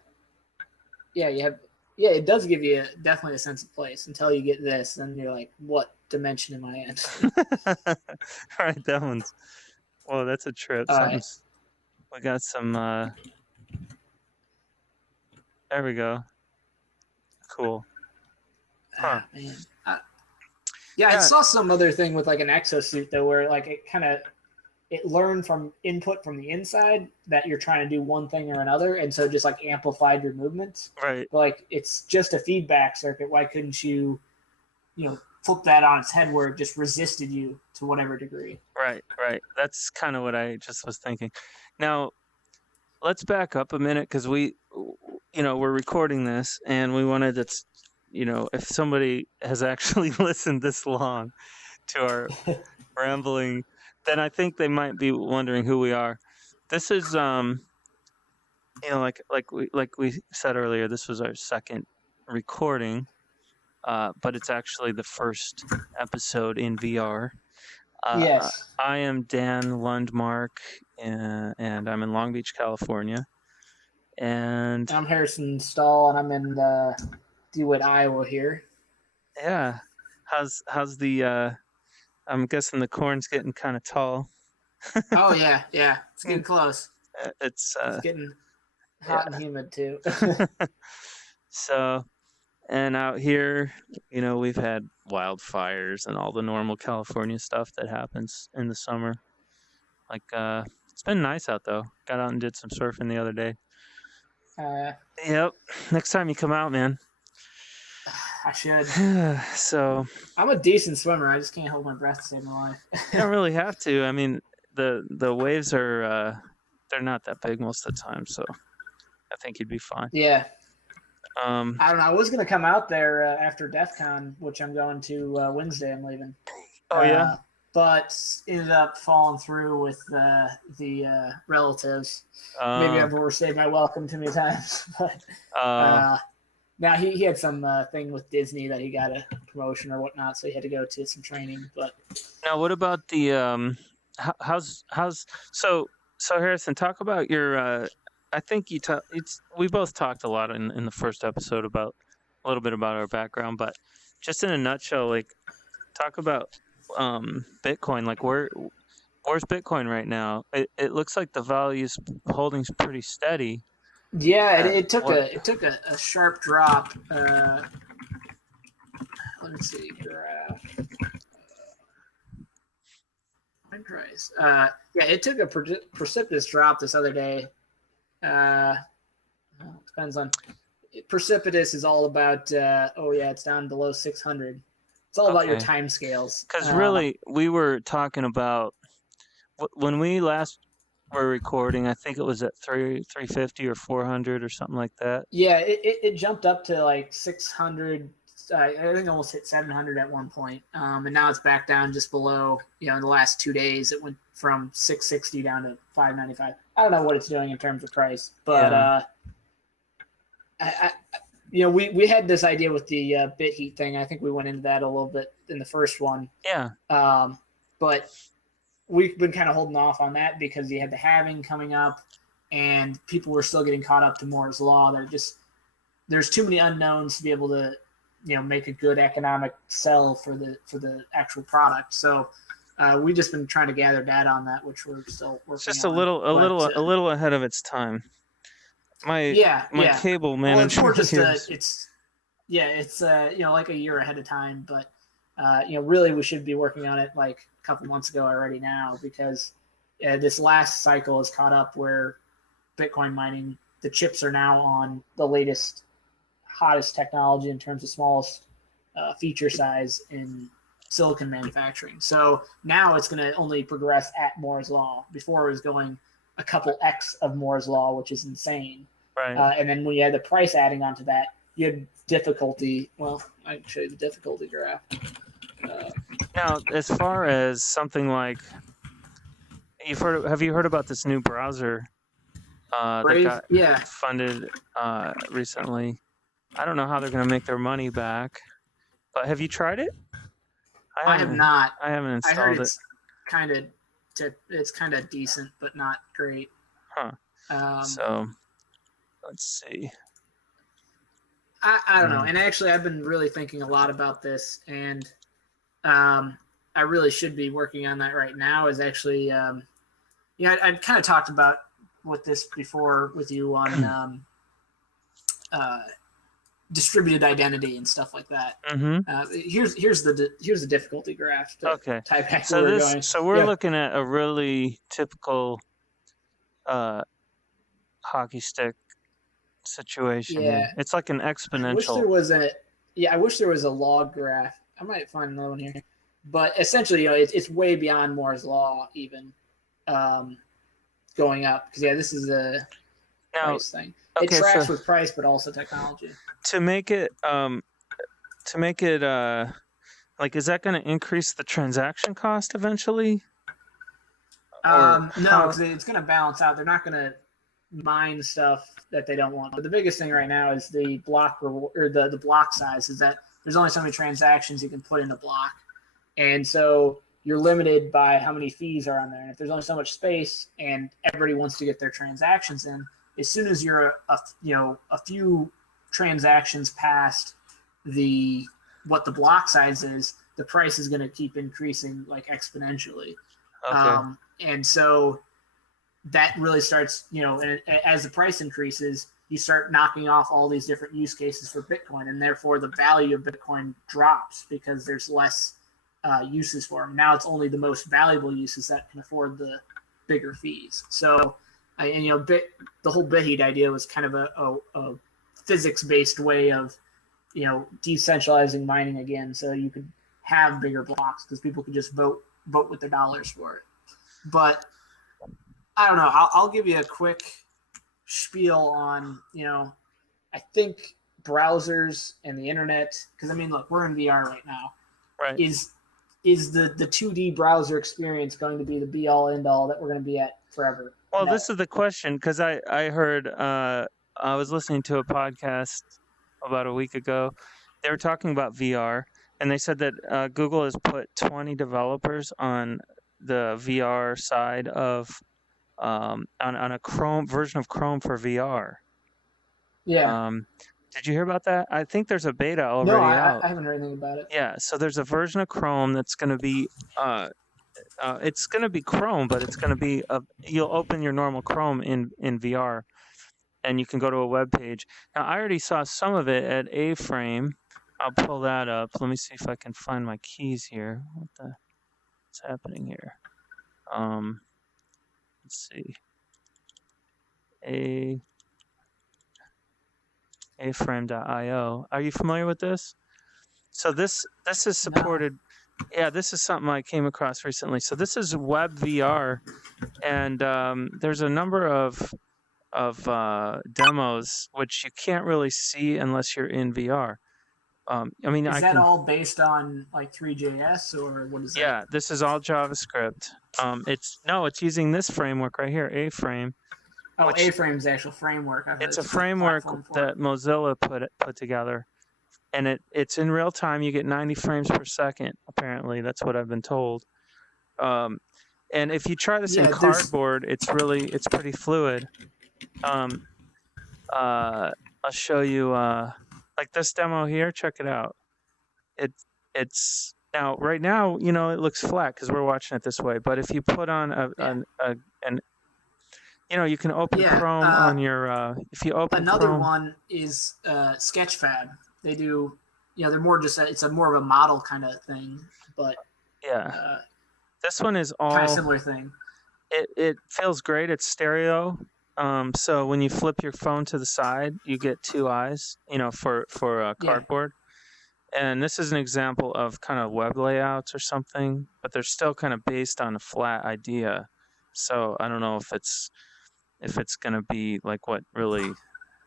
yeah, yeah, it does give you definitely a sense of place until you get this, and you're like, what dimension am I in? All right, that one's, well, that's a trip. All right. We got some, there we go. Cool. Huh. Ah, man. Yeah, I Yeah, saw some other thing with like an exosuit though, where like it learned from input from the inside that you're trying to do one thing or another, and so just like amplified your movements. right. But like it's just a feedback circuit. Why couldn't flip that on its head where it just resisted you to whatever degree? Right, right. That's kind of what I just was thinking. Now, let's back up a minute because we're recording this and we wanted to, if somebody has actually listened this long to our rambling, then I think they might be wondering who we are. This is, like we said earlier, this was our second recording, but it's actually the first episode in VR. Yes. I am Dan Lundmark, and I'm in Long Beach, California. And I'm Harrison Stahl, and I'm in DeWitt, Iowa here. yeah, how's the? I'm guessing the corn's getting kind of tall. Oh yeah, yeah, it's getting close. It's It's getting hot and yeah. humid too. So, and out here, we've had wildfires and all the normal California stuff that happens in the summer. Like, it's been nice out though. Got out and did some surfing the other day. uh, Yep. Next time you come out, man. I should. So I'm a decent swimmer. I just can't hold my breath to save my you life. don't really have to. I mean, the waves are they're not that big most of the time, so I think you'd be fine. Yeah. Um. I don't know. I was gonna come out there after DEF CON, which I'm going to Wednesday. I'm leaving, Oh yeah. but ended up falling through with the relatives. Maybe Uh. I've overstayed my welcome too many times, but Uh. now he had some thing with Disney that he got a promotion or whatnot, so he had to go to some training. But Now, what about the how's so Harrison? Talk about your. I think we both talked a lot in the first episode about a little bit about our background, but just in a nutshell, like talk about Bitcoin. Like where's Bitcoin right now? It looks like the value's holding's pretty steady. yeah, it took What? a sharp drop. Let me see graph. Price. Yeah, it took a precipitous drop this other day. Depends on precipitous is all about. Oh yeah, it's down below 600. It's all about your Okay. time scales. Because really, we were talking about when we last were recording. I think it was at 350 or 400 or something like that. Yeah, it jumped up to like 600. I think almost hit 700 at one point, and now it's back down just below. In the last 2 days, it went from 660 down to 595. I don't know what it's doing in terms of price, but Yeah. we had this idea with the bit heat thing. I think we went into that a little bit in the first one. Yeah. But we've been kind of holding off on that because you had the halving coming up, and people were still getting caught up to Moore's law. There's too many unknowns to be able to make a good economic sell for the actual product. So we've just been trying to gather data on that, which we're still working on. It's just a little ahead of its time. My cable management. Well, it's more just it's like a year ahead of time, but really we should be working on it like a couple months ago already now, because this last cycle is caught up where Bitcoin mining, the chips are now on the latest, hottest technology in terms of smallest feature size in silicon manufacturing. So now it's going to only progress at Moore's law. Before it was going a couple X of Moore's law, which is insane. Right. And then when you had the price adding onto that, you had difficulty. Well, I can show you the difficulty graph. Now, as far as something like, have you heard about this new browser Brave? that got funded recently? I don't know how they're going to make their money back, but have you tried it? I have not. I haven't installed I heard it's kind of decent, but not great. Huh. So let's see. I don't know. And actually, I've been really thinking a lot about this, and I really should be working on that right now. Is actually, I'd kind of talked about this before with you on distributed identity and stuff like that. Mm-hmm. Here's the difficulty graph. Okay. Type back so where we're going. So we're looking at a really typical hockey stick situation. Yeah. Here. It's like an exponential. I wish there was a log graph. I might find another one here. But essentially, it's way beyond Moore's law even going up. Because this is a price thing. It tracks with price, but also technology. To make it like, is that going to increase the transaction cost eventually? No, because it's going to balance out. They're not going to mine stuff that they don't want. But the biggest thing right now is the block or the block size. Is that there's only so many transactions you can put in a block, and so you're limited by how many fees are on there. And if there's only so much space, and everybody wants to get their transactions in, as soon as you're a few transactions past what the block size is, the price is going to keep increasing like exponentially. Okay. And so that really starts, and as the price increases, you start knocking off all these different use cases for Bitcoin, and therefore the value of Bitcoin drops because there's less uses for them. Now it's only the most valuable uses that can afford the bigger fees. So, the whole BitHeat idea was kind of a physics-based way of, decentralizing mining again, so you could have bigger blocks because people could just vote with their dollars for it. But I don't know. I'll give you a quick spiel on, I think browsers and the internet, because I mean, look, we're in VR right now. Right. Is the 2D browser experience going to be the be all end all that we're going to be at forever? Well, No. this is the question, because I heard I was listening to a podcast about a week ago. They were talking about VR, and they said that Google has put 20 developers on the VR side of on a Chrome version of Chrome for VR. Yeah. Did you hear about that? I think there's a beta No, already out. I haven't heard anything about it. Yeah, so there's a version of Chrome that's going to be it's going to be Chrome, but it's going to be you'll open your normal Chrome in VR, and you can go to a web page. Now, I already saw some of it at A-Frame. I'll pull that up. Let me see if I can find my keys here. What's happening here? Let's see. A-frame.io. Are you familiar with this? So this is supported. No. Yeah, this is something I came across recently. So this is web VR, and there's a number of demos which you can't really see unless you're in VR. I mean, is that all based on like 3JS or what is that? Yeah, this is all JavaScript. It's using this framework right here, A-Frame. Oh, A-Frame is the actual framework. It's a framework that Mozilla put together, and it's in real time. You get 90 frames per second. Apparently, that's what I've been told. And if you try this in Cardboard, it's pretty fluid. I'll show you like this demo here. Check it out. It's now right now, it looks flat because we're watching it this way. But if you put on you can open Chrome on your. If you open another Chrome, one is Sketchfab. They do, they're more just it's a more of a model kind of thing, but this one is all kind of similar thing. It feels great. It's stereo. So when you flip your phone to the side, you get two eyes. For Cardboard. And this is an example of kind of web layouts or something, but they're still kind of based on a flat idea. So I don't know if it's going to be like what really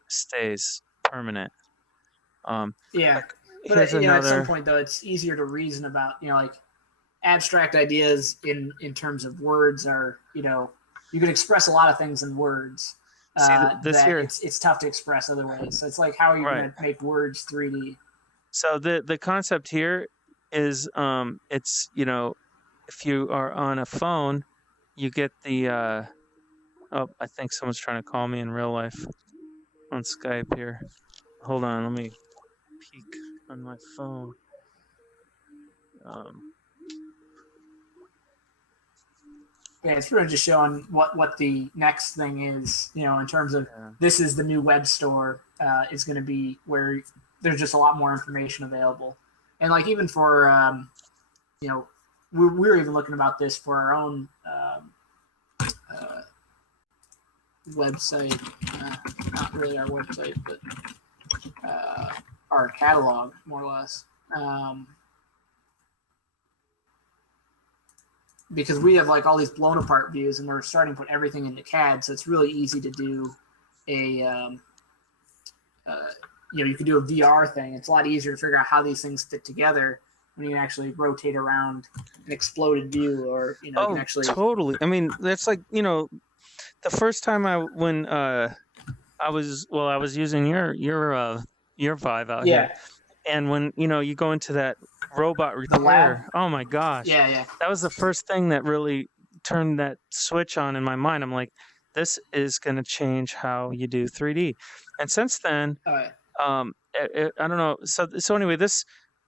stays permanent. But at some point though, it's easier to reason about. Like abstract ideas in terms of words are, you can express a lot of things in words. It's tough to express other ways. So it's like, how are you going to make words 3D? So the concept here is it's if you are on a phone, you get the I think someone's trying to call me in real life on Skype here. Hold on, let me peek on my phone. It's really just showing what the next thing is, in terms of this is the new web store. Is going to be where there's just a lot more information available. And like even for, we were even looking about this for our own website, not really our website, but our catalog, more or less. Because we have like all these blown apart views and we're starting to put everything into CAD. So it's really easy to do you can do a VR thing. It's a lot easier to figure out how these things fit together when you can actually rotate around an exploded view, or you can actually totally. I mean, that's like the first time I was using your Vive out here, and when you go into that robot repair, oh my gosh, that was the first thing that really turned that switch on in my mind. I'm like, this is going to change how you do 3D, and since then. I don't know. So anyway, this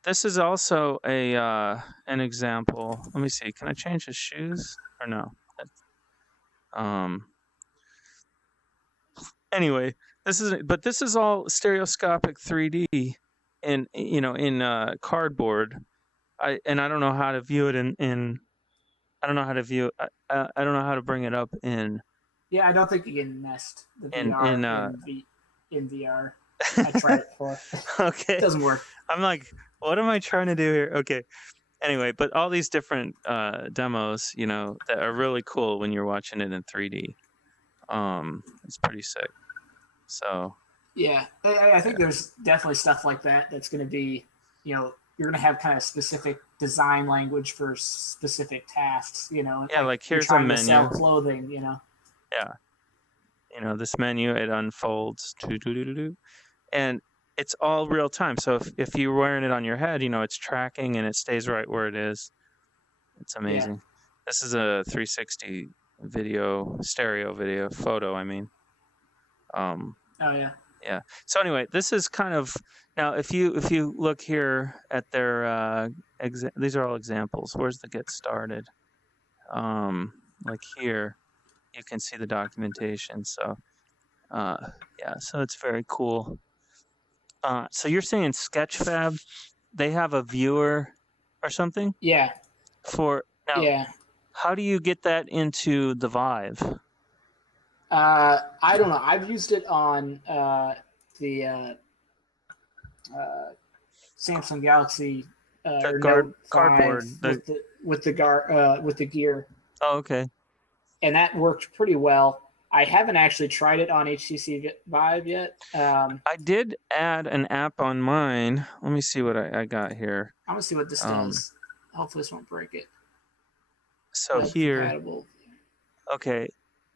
is also an example. Let me see. Can I change his shoes or no? Anyway, this is all stereoscopic 3D, and in cardboard. I don't know how to view it in I don't know how to view I don't know how to bring it up Yeah, I don't think you can nest the VR in in VR. I tried it before. It okay. doesn't work. I'm like, what am I trying to do here? Okay. Anyway, but all these different demos, that are really cool when you're watching it in 3D. It's pretty sick. So Yeah, I think there's definitely stuff like that that's going to be, you're going to have kind of specific design language for specific tasks. yeah, Like like you're here's a trying to sell menu. clothing. Yeah, this menu, it unfolds, and it's all real time. So if you're wearing it on your head, it's tracking and it stays right where it is. It's Yeah. amazing. This is a 360 stereo video photo. I mean, um, Oh yeah. yeah. So anyway, this is kind of now if you look here at their these are all examples. Where's the get started? Like here, you can see the documentation. So yeah, so it's very cool. So you're saying Sketchfab, they have a viewer or something Yeah. for now. Yeah. How do you get that into the Vive? I don't know. I've used it on the Samsung Galaxy The or Note 5 cardboard. with the gear, Oh, okay. and that worked pretty well. I haven't actually tried it on HTC Vive yet. I did add an app on mine. Let me see what I got here. I'm gonna see what this does. Hopefully, this won't break it. So Web here, compatible. okay,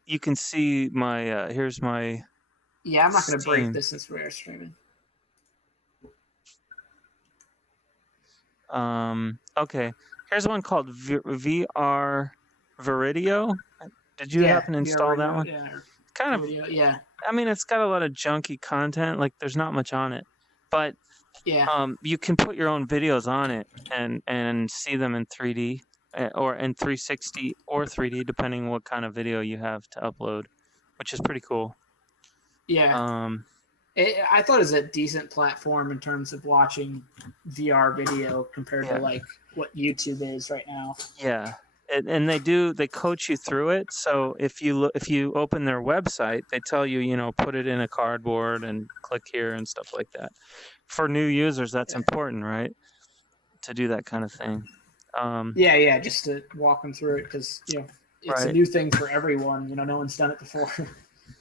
you can see my here's my Yeah, I'm not gonna break Steam. this since we're streaming. Okay, here's one called VR Viridio. Did you happen to install that one? Yeah, Kind of. video. Yeah. I mean, it's got a lot of junky content. Like, there's not much on it, but Yeah. you can put your own videos on it and see them in 3D or in 360 or 3D, depending what kind of video you have to upload, which is pretty cool. Yeah. I thought it was a decent platform in terms of watching VR video compared to like what YouTube is right now. Yeah. And they coach you through it. So if you open their website, they tell you, put it in a cardboard and click here and stuff like that. For new users, that's important, right? To do that kind of thing. Yeah, just to walk them through it because it's a new thing for everyone. No one's done it before.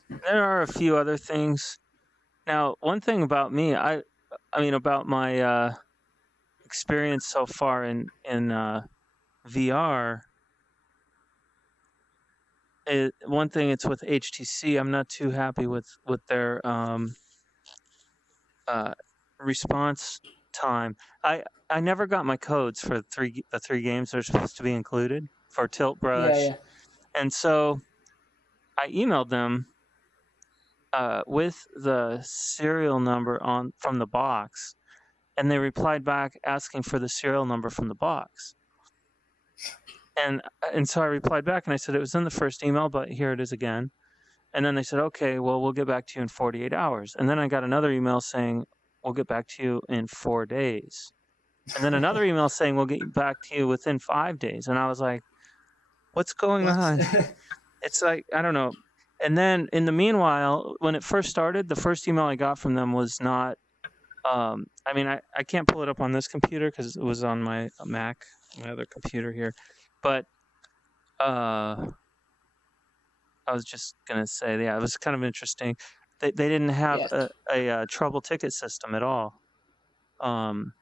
There are a few other things. Now, one thing about me, I mean about my experience so far in VR. One thing, it's with HTC. I'm not too happy with their response time. I never got my codes for the three games that are supposed to be included for Tilt Brush, Yeah. and so I emailed them with the serial number from the box, and they replied back asking for the serial number from the box. And so I replied back and I said it was in the first email, but here it is again. And then they said, okay, well, we'll get back to you in 48 hours. And then I got another email saying, we'll get back to you in 4 days. And then another email saying, we'll get back to you within 5 days. And I was like, what's going on? It's like, I don't know. And then in the meanwhile, when it first started, the first email I got from them was not, I mean, I can't pull it up on this computer because it was on my Mac, my other computer here. But I was just going to say, yeah, it was kind of interesting. They didn't have a trouble ticket system at all.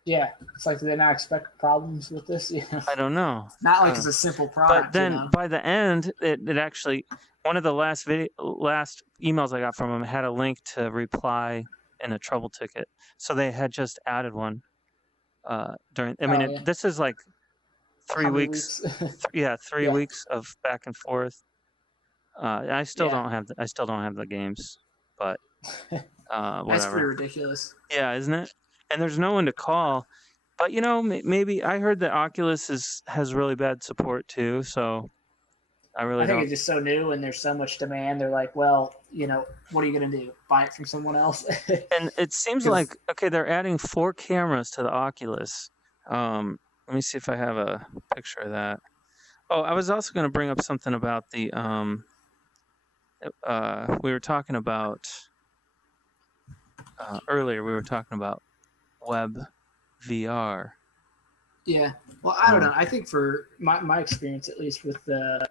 Yeah, it's like, do they not expect problems with this? I don't know. Not like it's a simple product. But then by the end, it actually, one of the last emails I got from them had a link to reply in a trouble ticket. So they had just added one during. I mean, this is like 3 weeks. 3 weeks of back and forth. I still don't have the games, but whatever. That's pretty ridiculous. Yeah, isn't it? And there's no one to call. But maybe I heard that Oculus has really bad support too. So I really I think don't. it's just so new and there's so much demand. They're like, well, what are you gonna do? Buy it from someone else? And it seems Because like, okay, they're adding 4 cameras to the Oculus. Let me see if I have a picture of that. Oh, I was also going to bring up something about the we were talking about earlier. We were talking about web VR. yeah, well, I don't Um, know. I think for my experience, at least with the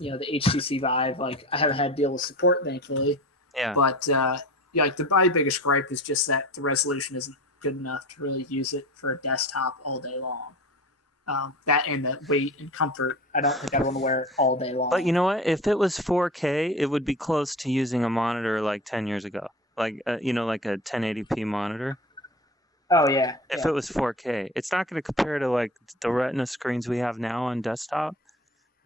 HTC Vive, like I haven't had to deal with support, thankfully. yeah, But yeah, like my biggest gripe is just that the resolution isn't good enough to really use it for a desktop all day long. That and the weight and comfort, I don't think I'd want to wear it all day but long. you know what? If it was 4K, it would be close to using a monitor like 10 years ago, like like a 1080p monitor. Oh yeah, If yeah, it was 4K, it's not going to compare to like the Retina screens we have now on desktop,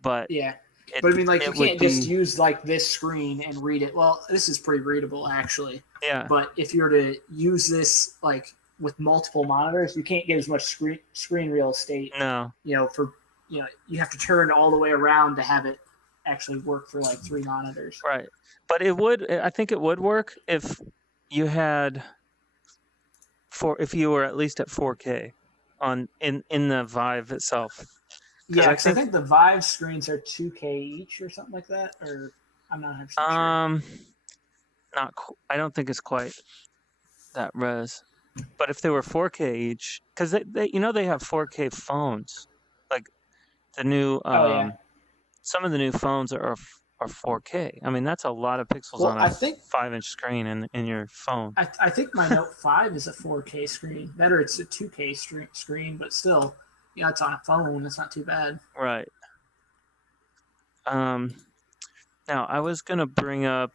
but yeah. it But I mean, like you it would can't just be, use like this screen and read it. Well, this is pretty readable actually. yeah, But if you were to use this like with multiple monitors, you can't get as much screen real estate. no, For you have to turn all the way around to have it actually work for like three monitors. right. But it would, I think it would work if you had if you were at least at 4K on in the Vive itself, because Yeah, I because I think think the Vive screens are 2K each or something like that, or I'm not 100% sure. um I don't think it's quite that res. But if they were 4K each, because they have 4K phones, like the new Oh yeah. some of the new phones are 4K. I mean, that's a lot of pixels Well, on a I think 5-inch screen in your phone. I think my Note 5 is a 4K screen. Better it's a 2K screen, but still, it's on a phone. It's not too bad. Right. Um, Now I was gonna bring up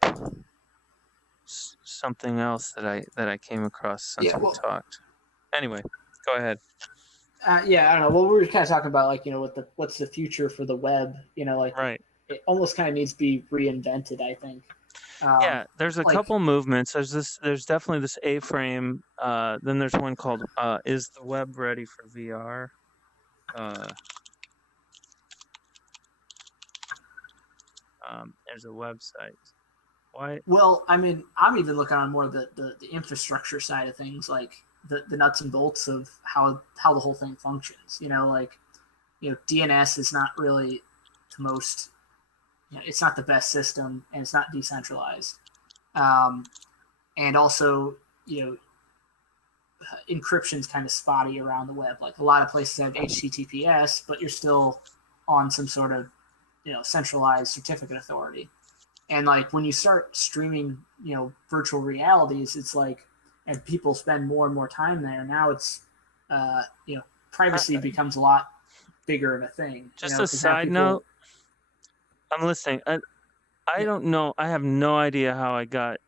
something else that I came across since Yeah, we well, talked. Anyway, go ahead. yeah, I don't know. Well, we were kind of talking about like what's the future for the web. Like Right. it almost kind of needs to be reinvented. I think. Yeah, there's a Like couple movements. There's definitely this A-frame. Then there's one called "Is the Web Ready for VR?" Uh, there's a website. Why? Well, I mean, I'm even looking on more the infrastructure side of things, like the nuts and bolts of how the whole thing functions. DNS is not really the most, it's not the best system, and it's not decentralized. Um, and also, you know, encryption's kind of spotty around the web. Like a lot of places have HTTPS, but you're still on some sort of centralized certificate authority. And like when you start streaming virtual realities, it's like, and people spend more and more time there now, it's privacy Uh, becomes a lot bigger of a thing, just a because now side people. note. I'm listening. I Yeah, don't know. I have no idea how I got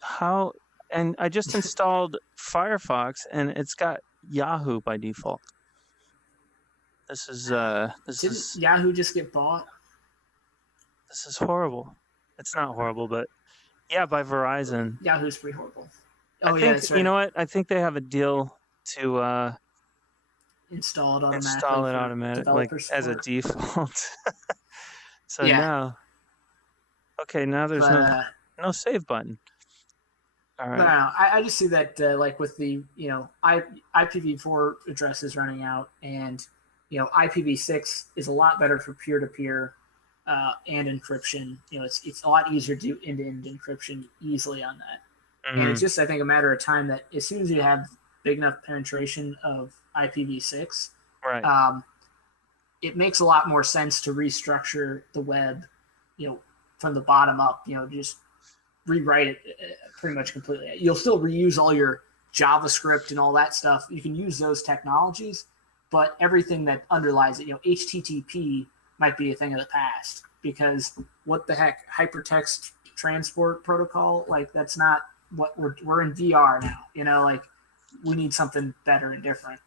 how, and I just installed Firefox, and it's got Yahoo by default. This didn't is Yahoo just get bought? this is horrible. It's not horrible, but yeah, by Verizon. Yahoo's pretty horrible. I Oh yeah, think, that's you right. know what? I think they have a deal to Install it automatically install it for automatic, like developer as a support. default. So Yeah, now, okay, now there's but no save button. All but right. I don't know. I just see that like with the IPv4 addresses running out, and IPv6 is a lot better for peer to peer and encryption. It's a lot easier to do end to end encryption easily on that, and it's Mm-hmm. just I think a matter of time that as soon as you have big enough penetration of IPv6, Right. um, it makes a lot more sense to restructure the web, you know, from the bottom up. Just rewrite it pretty much completely. You'll still reuse all your JavaScript and all that stuff. You can use those technologies, but everything that underlies it, HTTP might be a thing of the past, because what the heck, hypertext transport protocol, like that's not what we're in VR now. Like we need something better and different.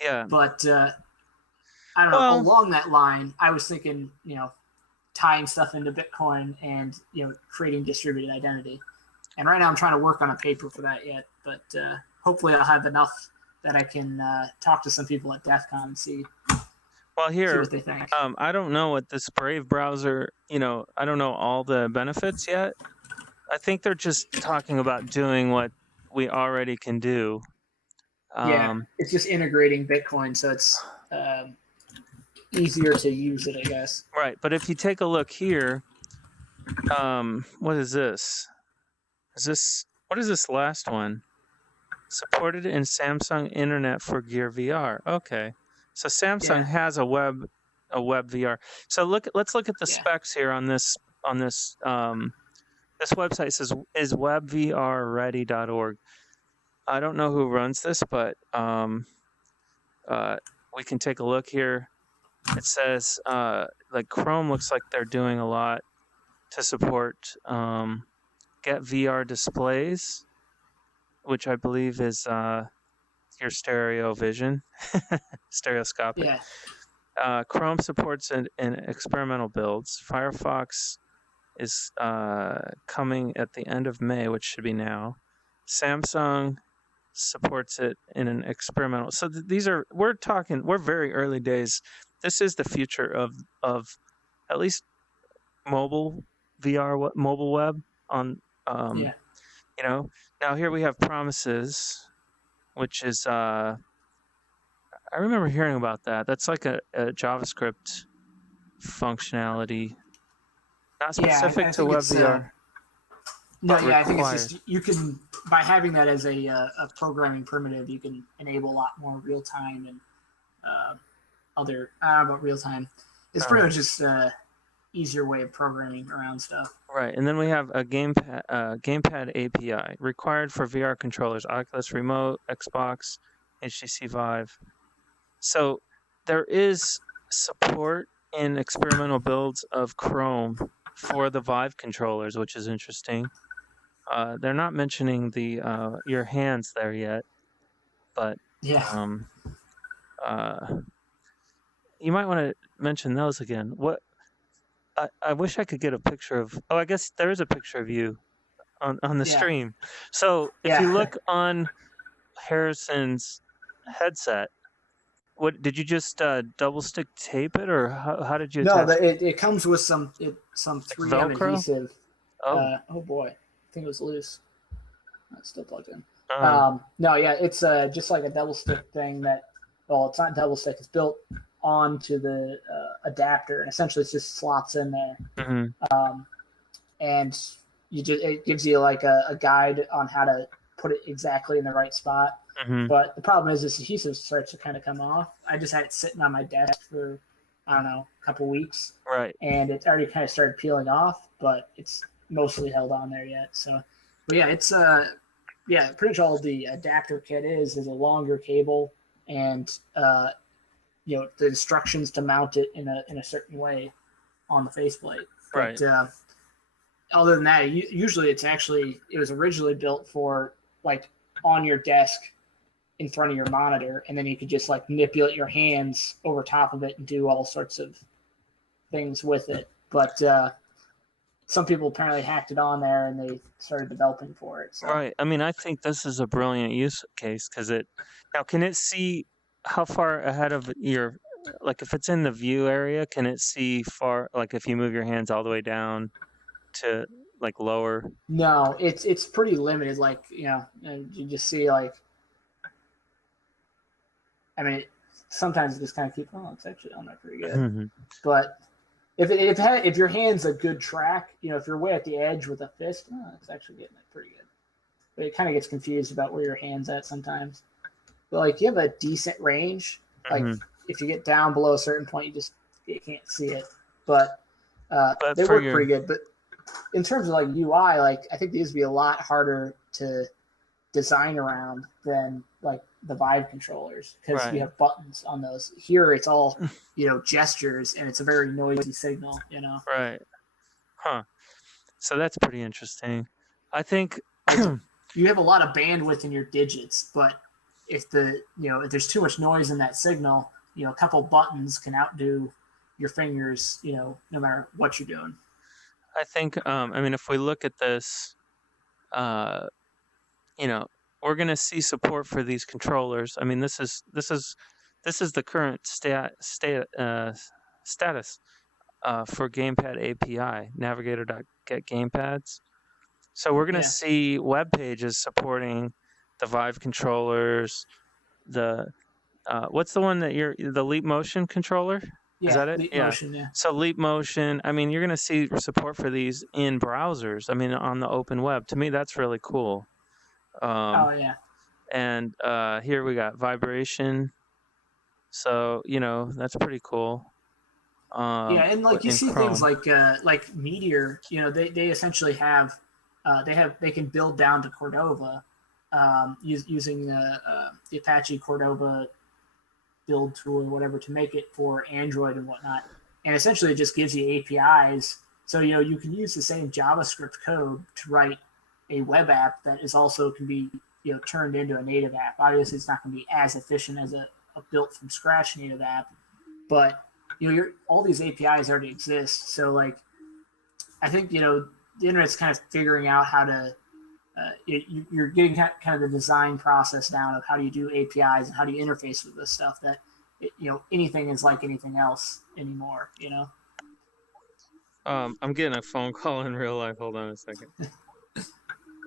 Yeah. But I don't know. Well, Along that line, I was thinking, tying stuff into Bitcoin and creating distributed identity. And right now, I'm trying to work on a paper for that yet, but hopefully, I'll have enough that I can talk to some people at DEF CON and see. Well, See here, what they think. I don't know what this Brave browser. I don't know all the benefits yet. I think they're just talking about doing what we already can do. Yeah, Um, it's just integrating Bitcoin, so it's easier to use it, I guess. right, but if you take a look here, what is this? What is this last one? Supported in Samsung Internet for Gear VR. Okay, so Samsung Yeah, has a web VR. So let's look at the yeah, specs here on this this website says is webvrready.org. I don't know who runs this, but we can take a look here. It says like Chrome looks like they're doing a lot to support get VR displays, which I believe is your stereo vision, stereoscopic. yeah, Chrome supports in experimental builds. Firefox is coming at the end of May, which should be now. Samsung supports it in an experimental. So we're very early days. This is the future of at least mobile VR, mobile web on yeah, Now here we have promises, which is I remember hearing about that. That's like a JavaScript functionality, not yeah. specific I to think it's WebVR, no, but yeah. I think it's required. just you can by having that as a programming primitive, you can enable a lot more real time and other. I don't know about real time. It's Uh, pretty much just easier way of programming around stuff. right, and then we have a gamepad API required for VR controllers, Oculus Remote, Xbox, HTC Vive. So there is support in experimental builds of Chrome for the Vive controllers, which is interesting. They're not mentioning the your hands there yet, but Yeah, um, uh, you might want to mention those again. I wish I could get a picture of. Oh, I guess there is a picture of you on the yeah, stream. So if you yeah. look on Harrison's headset, what did you just double stick tape it, or how did you No, attach it? it comes with some Like 3M Velcro? adhesive. Oh, Oh boy, I think it was loose. It's still plugged in. uh, No, yeah, it's just like a double stick thing that. Well, it's not double stick. It's built onto the adapter, and essentially it just slots in there. mm-hmm, Um, and it gives you like a guide on how to put it exactly in the right spot. mm-hmm. But the problem is this adhesive starts to kind of come off. I just had it sitting on my desk for I don't know a couple weeks, Right. and it's already kind of started peeling off, but it's mostly held on there yet. So, but yeah, it's yeah, pretty much all the adapter kit is a longer cable and the instructions to mount it in a certain way on the faceplate. Right. But other than that, usually it was originally built for like on your desk in front of your monitor, and then you could just like manipulate your hands over top of it and do all sorts of things with it. But some people apparently hacked it on there and they started developing for it. So Right. I mean, I think this is a brilliant use case because can it see how far ahead of like if it's in the view area, can it see far, like if you move your hands all the way down to like lower? no, it's pretty limited. Like and you just see like I mean, sometimes it just kind of keep. Oh, it's actually on there pretty good. Mhm. But if your hand's a good track, if you're way at the edge with a fist, it's actually getting it pretty good. But it kind of gets confused about where your hand's at sometimes. But like you have a decent range. Like Mhm. if you get down below a certain point, you can't see it. But But they for work your pretty good. But in terms of like UI, like I think these would be a lot harder to design around than like the Vive controllers because you right. have buttons on those. Here it's all gestures and it's a very noisy signal. Right. Huh. So that's pretty interesting. I think Like you have a lot of bandwidth in your digits, but if there's too much noise in that signal, a couple buttons can outdo your fingers. No matter what you're doing. I mean if we look at this, uh, you know, we're going to see support for these controllers. I mean, this is this is the current status for Gamepad API, navigator.getGamepads. So we're going to Yeah. see web pages supporting the Vive controllers, the what's the one that the Leap Motion controller? Is Yeah. that it? Leap Yeah. motion. Yeah. So Leap Motion, I mean, you're going to see support for these in browsers. I mean, on the open web. To me, that's really cool. Oh yeah. And here we got vibration. So that's pretty cool. Yeah, and like you In see things Chrome. like Meteor, they essentially have they can build down to Cordova using the Apache Cordova build tool or whatever to make it for Android and whatnot. And essentially, it just gives you APIs, so you can use the same JavaScript code to write a web app that is also can be turned into a native app. Obviously, it's not going to be as efficient as a built from scratch native app, but all these APIs already exist. So like, I think the internet's kind of figuring out how to. You're getting kind of the design process down of how do you do APIs and how do you interface with this stuff. That anything is like anything else anymore. I'm getting a phone call in real life. Hold on a second.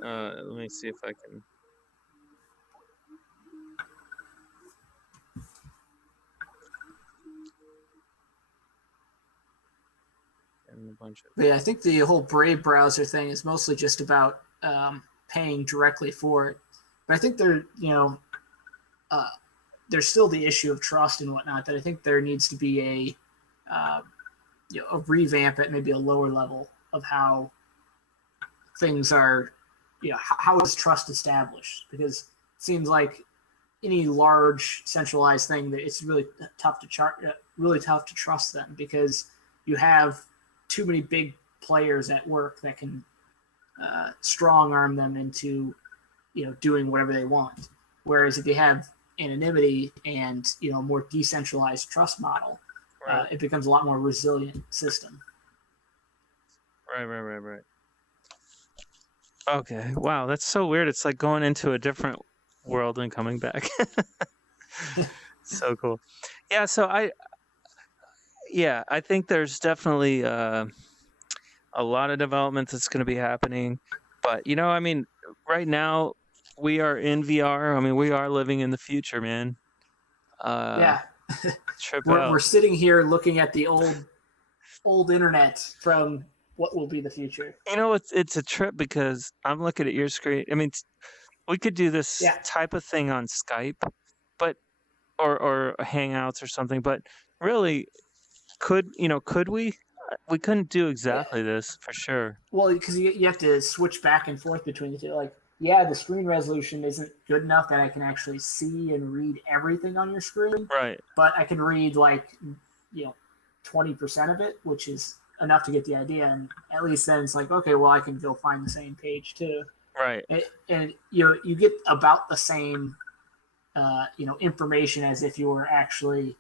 Let me see if I can. And a bunch of. But yeah, I think the whole Brave browser thing is mostly just about paying directly for it. But I think there's still the issue of trust and whatnot. That I think there needs to be a revamp at maybe a lower level of how things are, how is trust established? Because it seems like any large centralized thing that it's really tough to really tough to trust them because you have too many big players at work that can strong arm them into doing whatever they want. Whereas if you have anonymity and a more decentralized trust model, Right. it becomes a lot more resilient system. Right. Okay. Wow, that's so weird. It's like going into a different world and coming back. So cool. Yeah. So I think there's definitely a lot of development that's going to be happening. But I mean, right now we are in VR. I mean, we are living in the future, man. Yeah, Trip we're out. sitting here looking at the old internet from what will be the future. It's a trip because I'm looking at your screen. I mean, we could do this Yeah, type of thing on Skype, but or Hangouts or something. But really, could we? We couldn't do yeah. exactly this for sure. Well, because you have to switch back and forth between the two. Like, yeah, the screen resolution isn't good enough that I can actually see and read everything on your screen, Right. but I can read like 20% of it, which is enough to get the idea. And at least then it's like, okay, well, I can go find the same page too. Right. And you get about the same information as if you were actually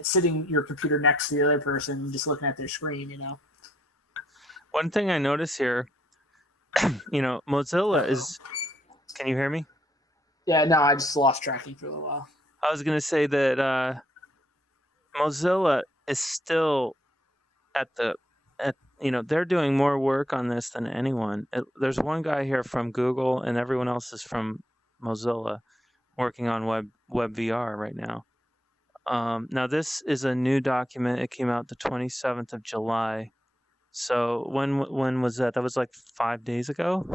sitting your computer next to the other person just looking at their screen. One thing I notice here, Mozilla is. Can you hear me? Yeah, no, I just lost tracking for a little while. I was gonna say that Mozilla is still at they're doing more work on this than anyone. There's one guy here from Google, and everyone else is from Mozilla working on web VR right now. Now this is a new document. It came out the 27th of July. So when was that? That was like 5 days ago.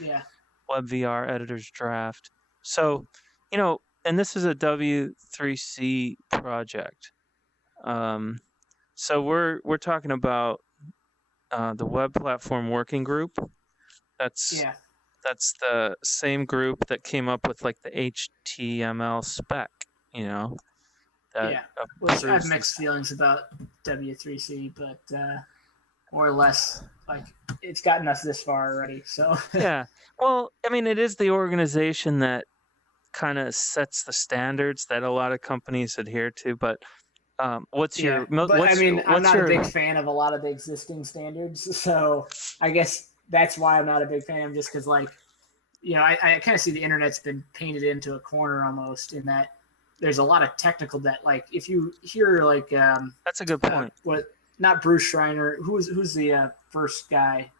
Yeah. WebVR editor's draft. So, and this is a W3C project. So we're talking about the Web Platform Working Group. That's the same group that came up with like the HTML spec. That Which I have mixed feelings about W3C, but more or less, like it's gotten us this far already. So yeah. Well, I mean, it is the organization that kind of sets the standards that a lot of companies adhere to. But what's your I'm not a big fan of a lot of the existing standards. So I guess that's why I'm not a big fan. Just because, like, I kind of see the internet's been painted into a corner almost in that there's a lot of technical debt. Like if you hear like That's a good point. what not Bruce Schreiner, who's the first guy,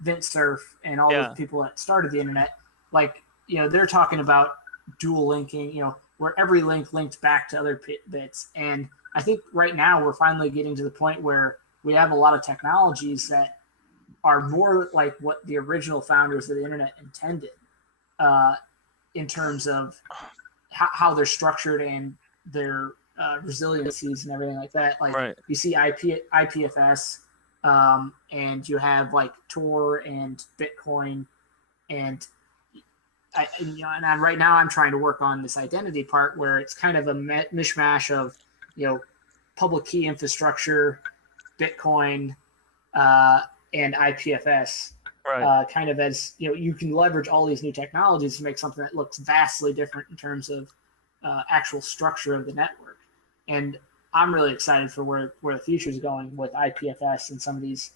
Vint Cerf, and all those Yeah, people that started the internet, like they're talking about dual linking, where every link linked back to other bits. And I think right now we're finally getting to the point where we have a lot of technologies that are more like what the original founders of the internet intended, uh, in terms of how they're structured and their resiliencies and everything like that. Like right. you see IPFS, and you have like Tor and Bitcoin, and right now I'm trying to work on this identity part where it's kind of a mishmash of public key infrastructure, Bitcoin, uh, and IPFS. Right. Kind of as you can leverage all these new technologies to make something that looks vastly different in terms of actual structure of the network. And I'm really excited for where the future is going with IPFS and some of these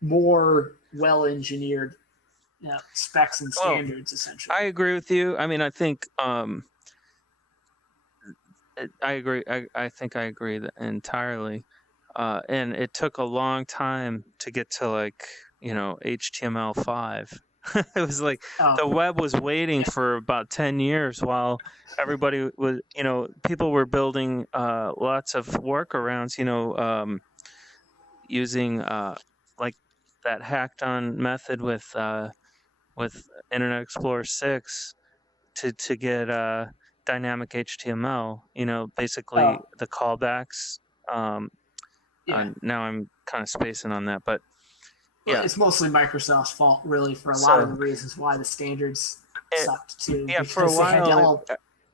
more well engineered specs and Well, standards essentially. I agree with you. I mean, I think I agree. I think I agree entirely. And it took a long time to get to like HTML5. It was like Oh the web was waiting yeah, for about 10 years while everybody was people were building lots of workarounds. Using like that hacked on method with Internet Explorer 6 to get dynamic HTML. Basically oh the callbacks. Um, yeah. Now I'm kind of spacing on that, but Well, yeah. it's mostly Microsoft's fault, really, for a lot of the So reasons why the standards it, sucked too, yeah, for a because they had while, all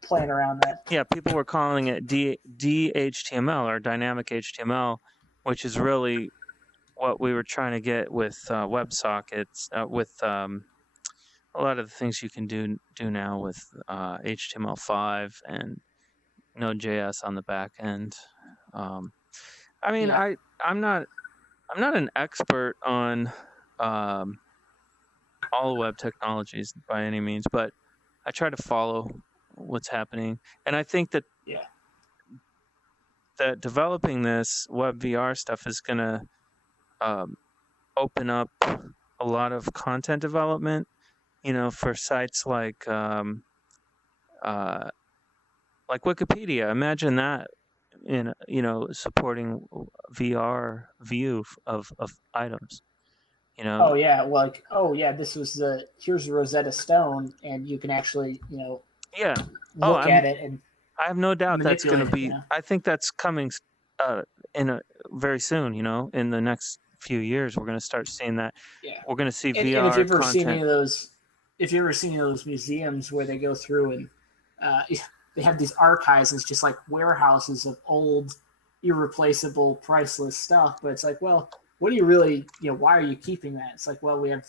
playing around that. yeah, people were calling it DHTML or dynamic HTML, which is really what we were trying to get with WebSockets, with a lot of the things you can do now with HTML5 and Node.js on the back end. Um, I mean, Yeah, I'm not an expert on um, all web technologies by any means, but I try to follow what's happening, and I think that yeah. developing this web VR stuff is going to um, open up a lot of content development. For sites uh, like Wikipedia. Imagine that in supporting VR view of items. You know, Oh yeah, like oh yeah, this was here's the Rosetta Stone, and you can actually yeah. Oh, look at it and I have no doubt that's going to manipulate it. be. I think that's coming uh, in a very soon. In the next few years, we're going to start seeing that. Yeah. We're going to see And if VR you've ever seen any content. of those, if you've ever seen any of those museums where they go through and uh, they have these archives, it's just like warehouses of old, irreplaceable, priceless stuff. But it's like, well, what do you really, why are you keeping that? It's like, well, we have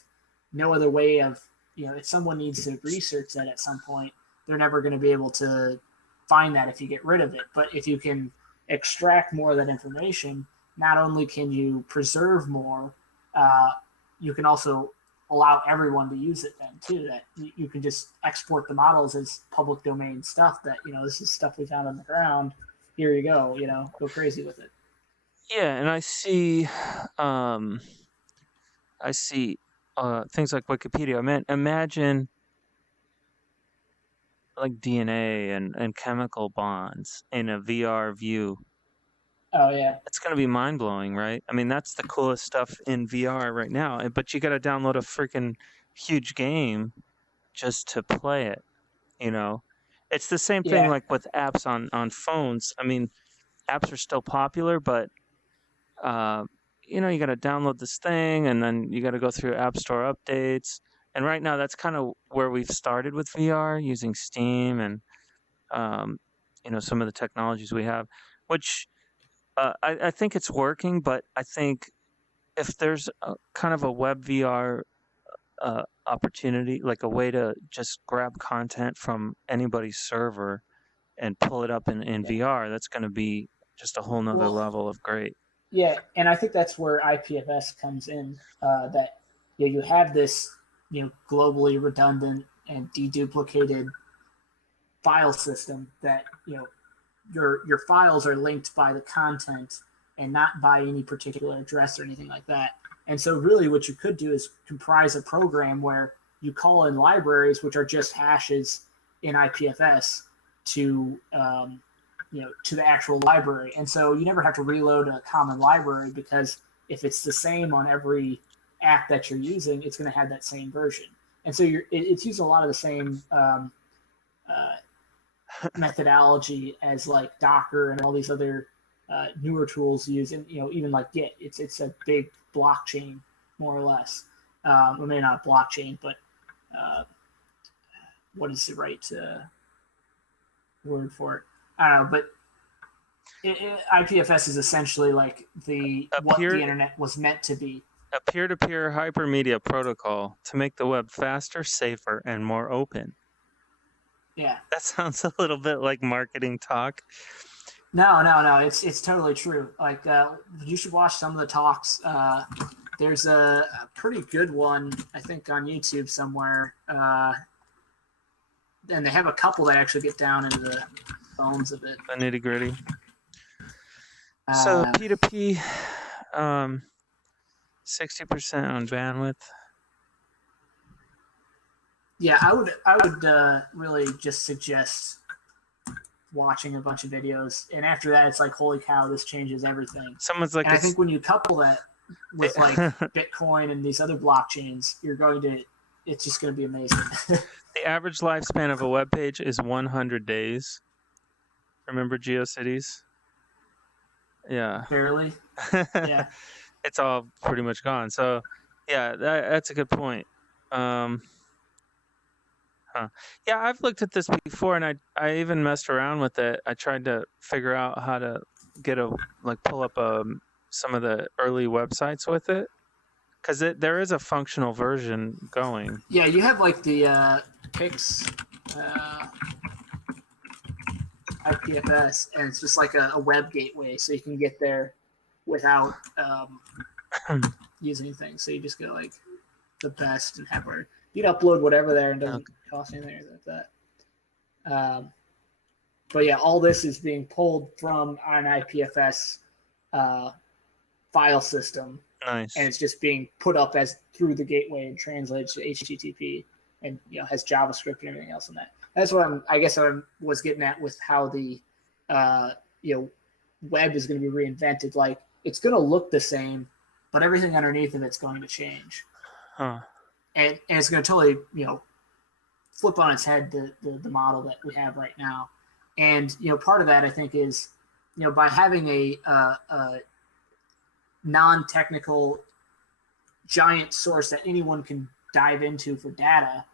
no other way of, if someone needs to research that at some point, they're never going to be able to find that if you get rid of it. But if you can extract more of that information, not only can you preserve more, uh, you can also allow everyone to use it then too. That you can just export the models as public domain stuff. That this is stuff we found on the ground. Here you go. Go crazy with it. Yeah, and um, I see things like Wikipedia. I mean, imagine like DNA and chemical bonds in a VR view. Oh yeah, It's going to be mind blowing, right? I mean, that's the coolest stuff in VR right now. But you got to download a freaking huge game just to play it. You know, it's the same thing yeah. like with apps on phones. I mean, apps are still popular, but uh, you got to download this thing, and then you got to go through App Store updates. And right now, that's kind of where we've started with VR using Steam and um, some of the technologies we have, which I think it's working. But I think if there's kind of a web VR opportunity, like a way to just grab content from anybody's server and pull it up in Yeah. VR, that's going to be just a whole nother Well, level of great. yeah, and I think that's where IPFS comes in. That you have this globally redundant and deduplicated file system that your files are linked by the content and not by any particular address or anything like that. And so really what you could do is comprise a program where you call in libraries, which are just hashes in IPFS to to the actual library. And so you never have to reload a common library, because if it's the same on every app that you're using, it's going to have that same version. And so it's using a lot of the same methodology as like Docker and all these other newer tools use, and even like Git. It's a big blockchain, more or less. Well, maybe not a blockchain, but what is the right word for it? I don't know, but IPFS is essentially like what the internet was meant to be. A peer-to-peer hypermedia protocol to make the web faster, safer, and more open. Yeah. That sounds a little bit like marketing talk. No. It's totally true. Like you should watch some of the talks. There's a pretty good one, I think, on YouTube somewhere. And they have a couple that actually get down into the bones of it. The nitty gritty. So P2P, 60% on bandwidth. Yeah, I would really just suggest watching a bunch of videos, and after that, it's like, holy cow, this changes everything. Someone's like, and I think when you couple that with like Bitcoin and these other blockchains, it's just going to be amazing. The average lifespan of a web page is 100 days. Remember GeoCities? Yeah. Barely. Yeah. It's all pretty much gone. So, yeah, that's a good point. Yeah, I've looked at this before, and I even messed around with it. I tried to figure out how to pull up some of the early websites with it, because there is a functional version going. Yeah, you have like the Pix IPFS, and it's just like a web gateway, so you can get there without using anything. So you just go like the best and have where you can upload whatever there, and doesn't cost anything like that. But yeah, all this is being pulled from an IPFS file system. Nice. And it's just being put up as through the gateway and translated to HTTP, and has JavaScript and everything else in that. That's what I was getting at with how the web is going to be reinvented. Like, it's going to look the same, but everything underneath of it's going to change. Huh. And it's going to totally flip on its head the model that we have right now. And part of that, I think, is by having a non-technical giant source that anyone can dive into for data,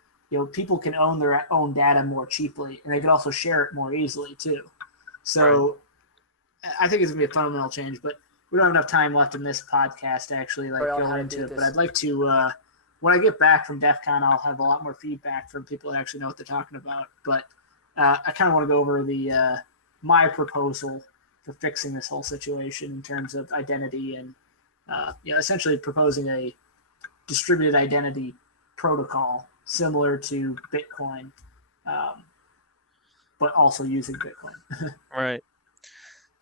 people can own their own data more cheaply, and they can also share it more easily too. So right. I think it's gonna be a fundamental change, but we don't have enough time left in this podcast to actually go into it. But I'd like to, when I get back from DEF CON, I'll have a lot more feedback from people that actually know what they're talking about. But I kind of want to go over my proposal for fixing this whole situation in terms of identity, and essentially proposing a distributed identity protocol similar to Bitcoin, but also using Bitcoin. Right.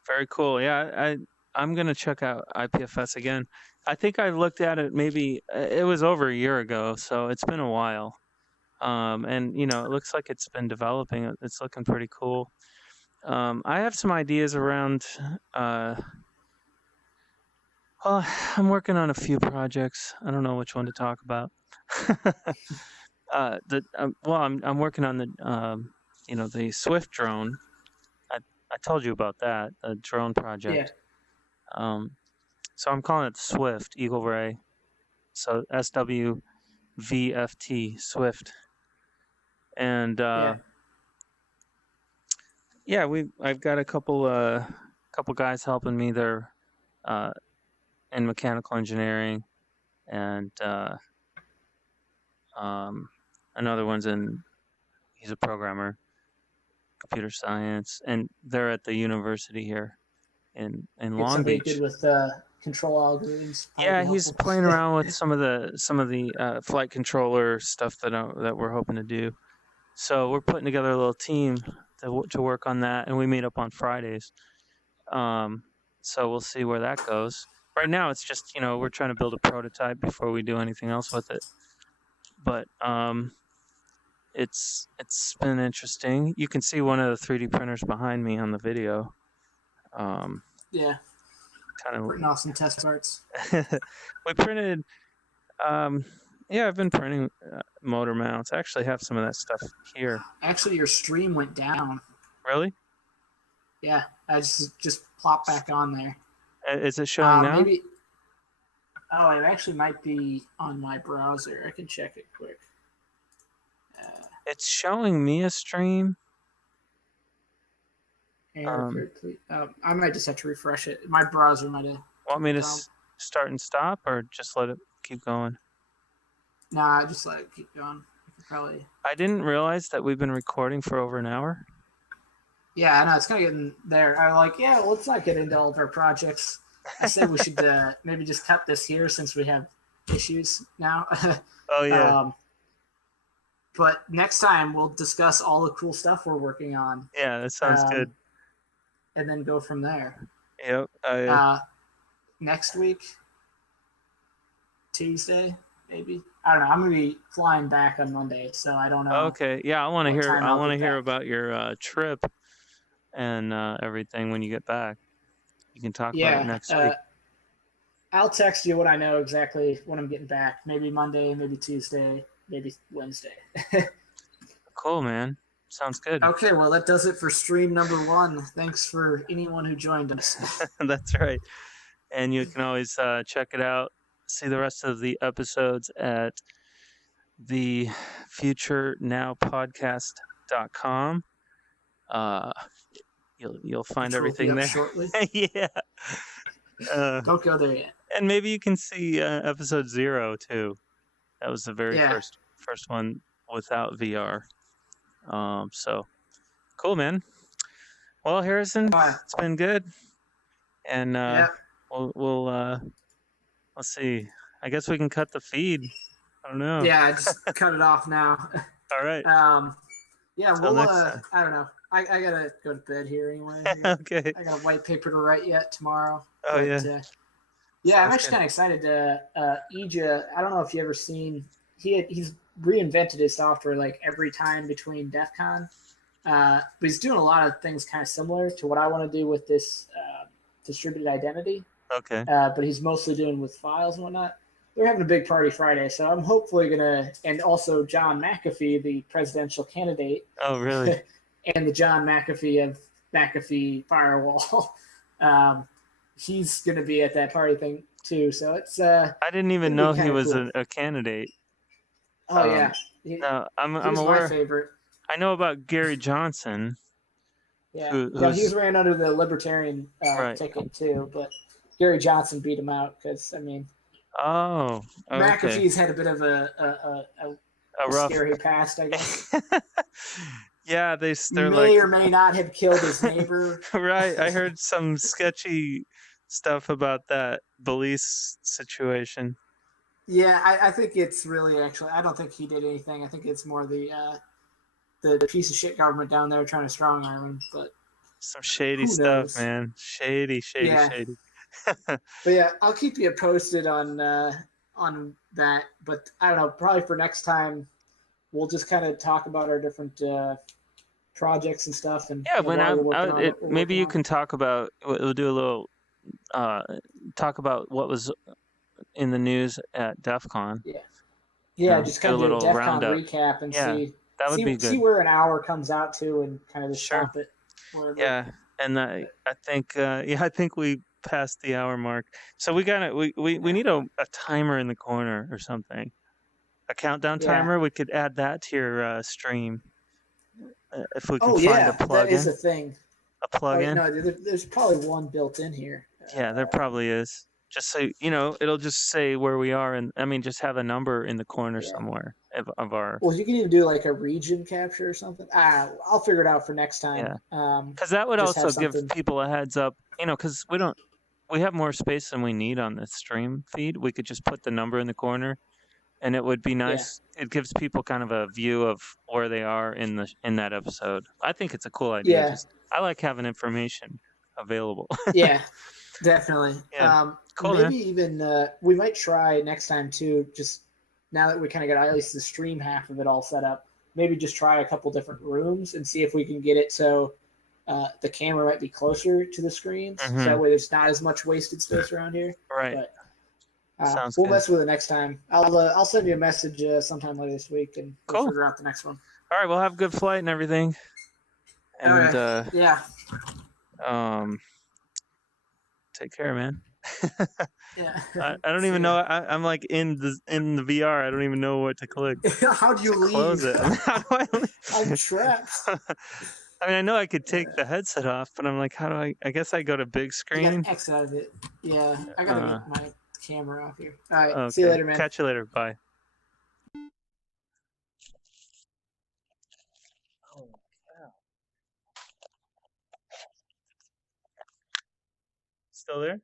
Very cool. Yeah, I'm going to check out IPFS again. I think I looked at it, maybe it was over a year ago, so it's been a while. And it looks like it's been developing. It's looking pretty cool. I have some ideas around. Well, I'm working on a few projects. I don't know which one to talk about. I'm working on the Swift drone. I told you about that, the drone project. Yeah. So I'm calling it Swift, Eagle Ray. So SWVFT, Swift. And I've got a couple guys helping me. They're in mechanical engineering, and another one's he's a programmer, computer science, and they're at the university here in Long Beach. Good with control algorithms. Yeah, he's playing around with some of the flight controller stuff that we're hoping to do. So we're putting together a little team to work on that, and we meet up on Fridays. So we'll see where that goes. Right now, it's just we're trying to build a prototype before we do anything else with it. But it's been interesting. You can see one of the 3D printers behind me on the video. Yeah, Kind printing off some test parts. of. We printed. Yeah, I've been printing motor mounts. I actually have some of that stuff here. Actually, your stream went down. Really? Yeah, I just plopped back on there. Is it showing now? Maybe. Oh, it actually might be on my browser. I can check it quick. It's showing me a stream. I might just have to refresh it. My browser might have. Want me to start and stop, or just let it keep going? Nah, just let it keep going. Probably. I didn't realize that we've been recording for over an hour. Yeah, I know, it's kind of getting there. I'm like, yeah, let's not get into all of our projects. I said we should maybe just cut this here since we have issues now. Oh, yeah. But next time we'll discuss all the cool stuff we're working on. Yeah, that sounds good. And then go from there. Yep. Next week, Tuesday, maybe. I don't know. I'm gonna be flying back on Monday, so I don't know. Okay. Yeah, I want to hear. I want to hear about your trip and everything when you get back. You can talk about it next week. I'll text you when I know exactly when I'm getting back. Maybe Monday, maybe Tuesday, maybe Wednesday. Cool, man. Sounds good. Okay, well, that does it for stream number 1. Thanks for anyone who joined us. That's right. And you can always check it out. See the rest of the episodes at thefuturenowpodcast.com. You'll find everything there shortly. Yeah. Don't go there yet. And maybe you can see episode 0 too. That was the very first one without VR. So cool, man. Well, Harrison, it's been good, and we'll let's see. I guess we can cut the feed. I don't know. Yeah, just cut it off now. All right. Yeah, we'll. I don't know. I gotta go to bed here anyway. Okay. I got a white paper to write yet tomorrow. Oh, but, yeah. Yeah, I'm actually kind of excited to Ija. I don't know if you ever seen. He's reinvented his software like every time between DEF CON. But he's doing a lot of things kind of similar to what I want to do with this distributed identity. Okay. But he's mostly doing with files and whatnot. They're having a big party Friday, so I'm hopefully gonna. And also John McAfee, the presidential candidate. Oh, really? And the John McAfee of McAfee Firewall. He's gonna be at that party thing too. So it's. I didn't even know he was a candidate. Oh yeah. No, I'm My aware. favorite. I know about Gary Johnson. Yeah, he was ran under the Libertarian ticket too, but Gary Johnson beat him out because Oh, okay. McAfee's had a bit of a rough scary past, I guess. Yeah, they're may or may not have killed his neighbor. Right, I heard some sketchy stuff about that Belize situation. Yeah, I think it's really actually. I don't think he did anything. I think it's more the piece of shit government down there trying to strong arm him. But some shady stuff, man. Shady. But yeah, I'll keep you posted on that. But I don't know. Probably for next time, we'll just kind of talk about our different projects and stuff. And yeah, when maybe you can talk about. We'll do a little talk about what was in the news at DEF CON. Yeah, just kind of do a DEF CON roundup recap and see. That would be good. See where an hour comes out to, and kind of just stop it. Yeah, and I think we passed the hour mark. So we need a timer in the corner or something. A countdown timer. We could add that to your stream if we can find a plugin. That is a thing. A plugin. No, there's probably one built in here. Yeah, there probably is. Just so it'll just say where we are, and just have a number in the corner somewhere of our. Well, you can even do like a region capture or something. I'll figure it out for next time. Yeah. Because that would also give people a heads up. Because we have more space than we need on the stream feed. We could just put the number in the corner, and it would be Yeah. nice. It gives people kind of a view of where they are in that episode. I think it's a cool idea. Yeah. Just I like having information available. Yeah. Definitely. Yeah, cool, man. Maybe even we might try next time too. Just now that we kind of got at least the stream half of it all set up, maybe just try a couple different rooms and see if we can get it so the camera might be closer to the screens. So that way there's not as much wasted space around here. Right. But Sounds we'll good. mess with it next time. I'll send you a message sometime later this week and we'll Cool. figure out the next one. All right, well, have a good flight and everything. And Okay. Yeah. Take care, man. Yeah. I don't even know. I'm like in the VR. I don't even know what to click. How do you to leave? close it. How do I leave? I'm trapped. I mean, I know I could take the headset off, but I'm like, how do I guess I go to big I screen. gotta exit out of it. Yeah, I gotta get my camera off here. All right, see you Okay. later, man. Catch you later. Bye. Oh, cow. Still there?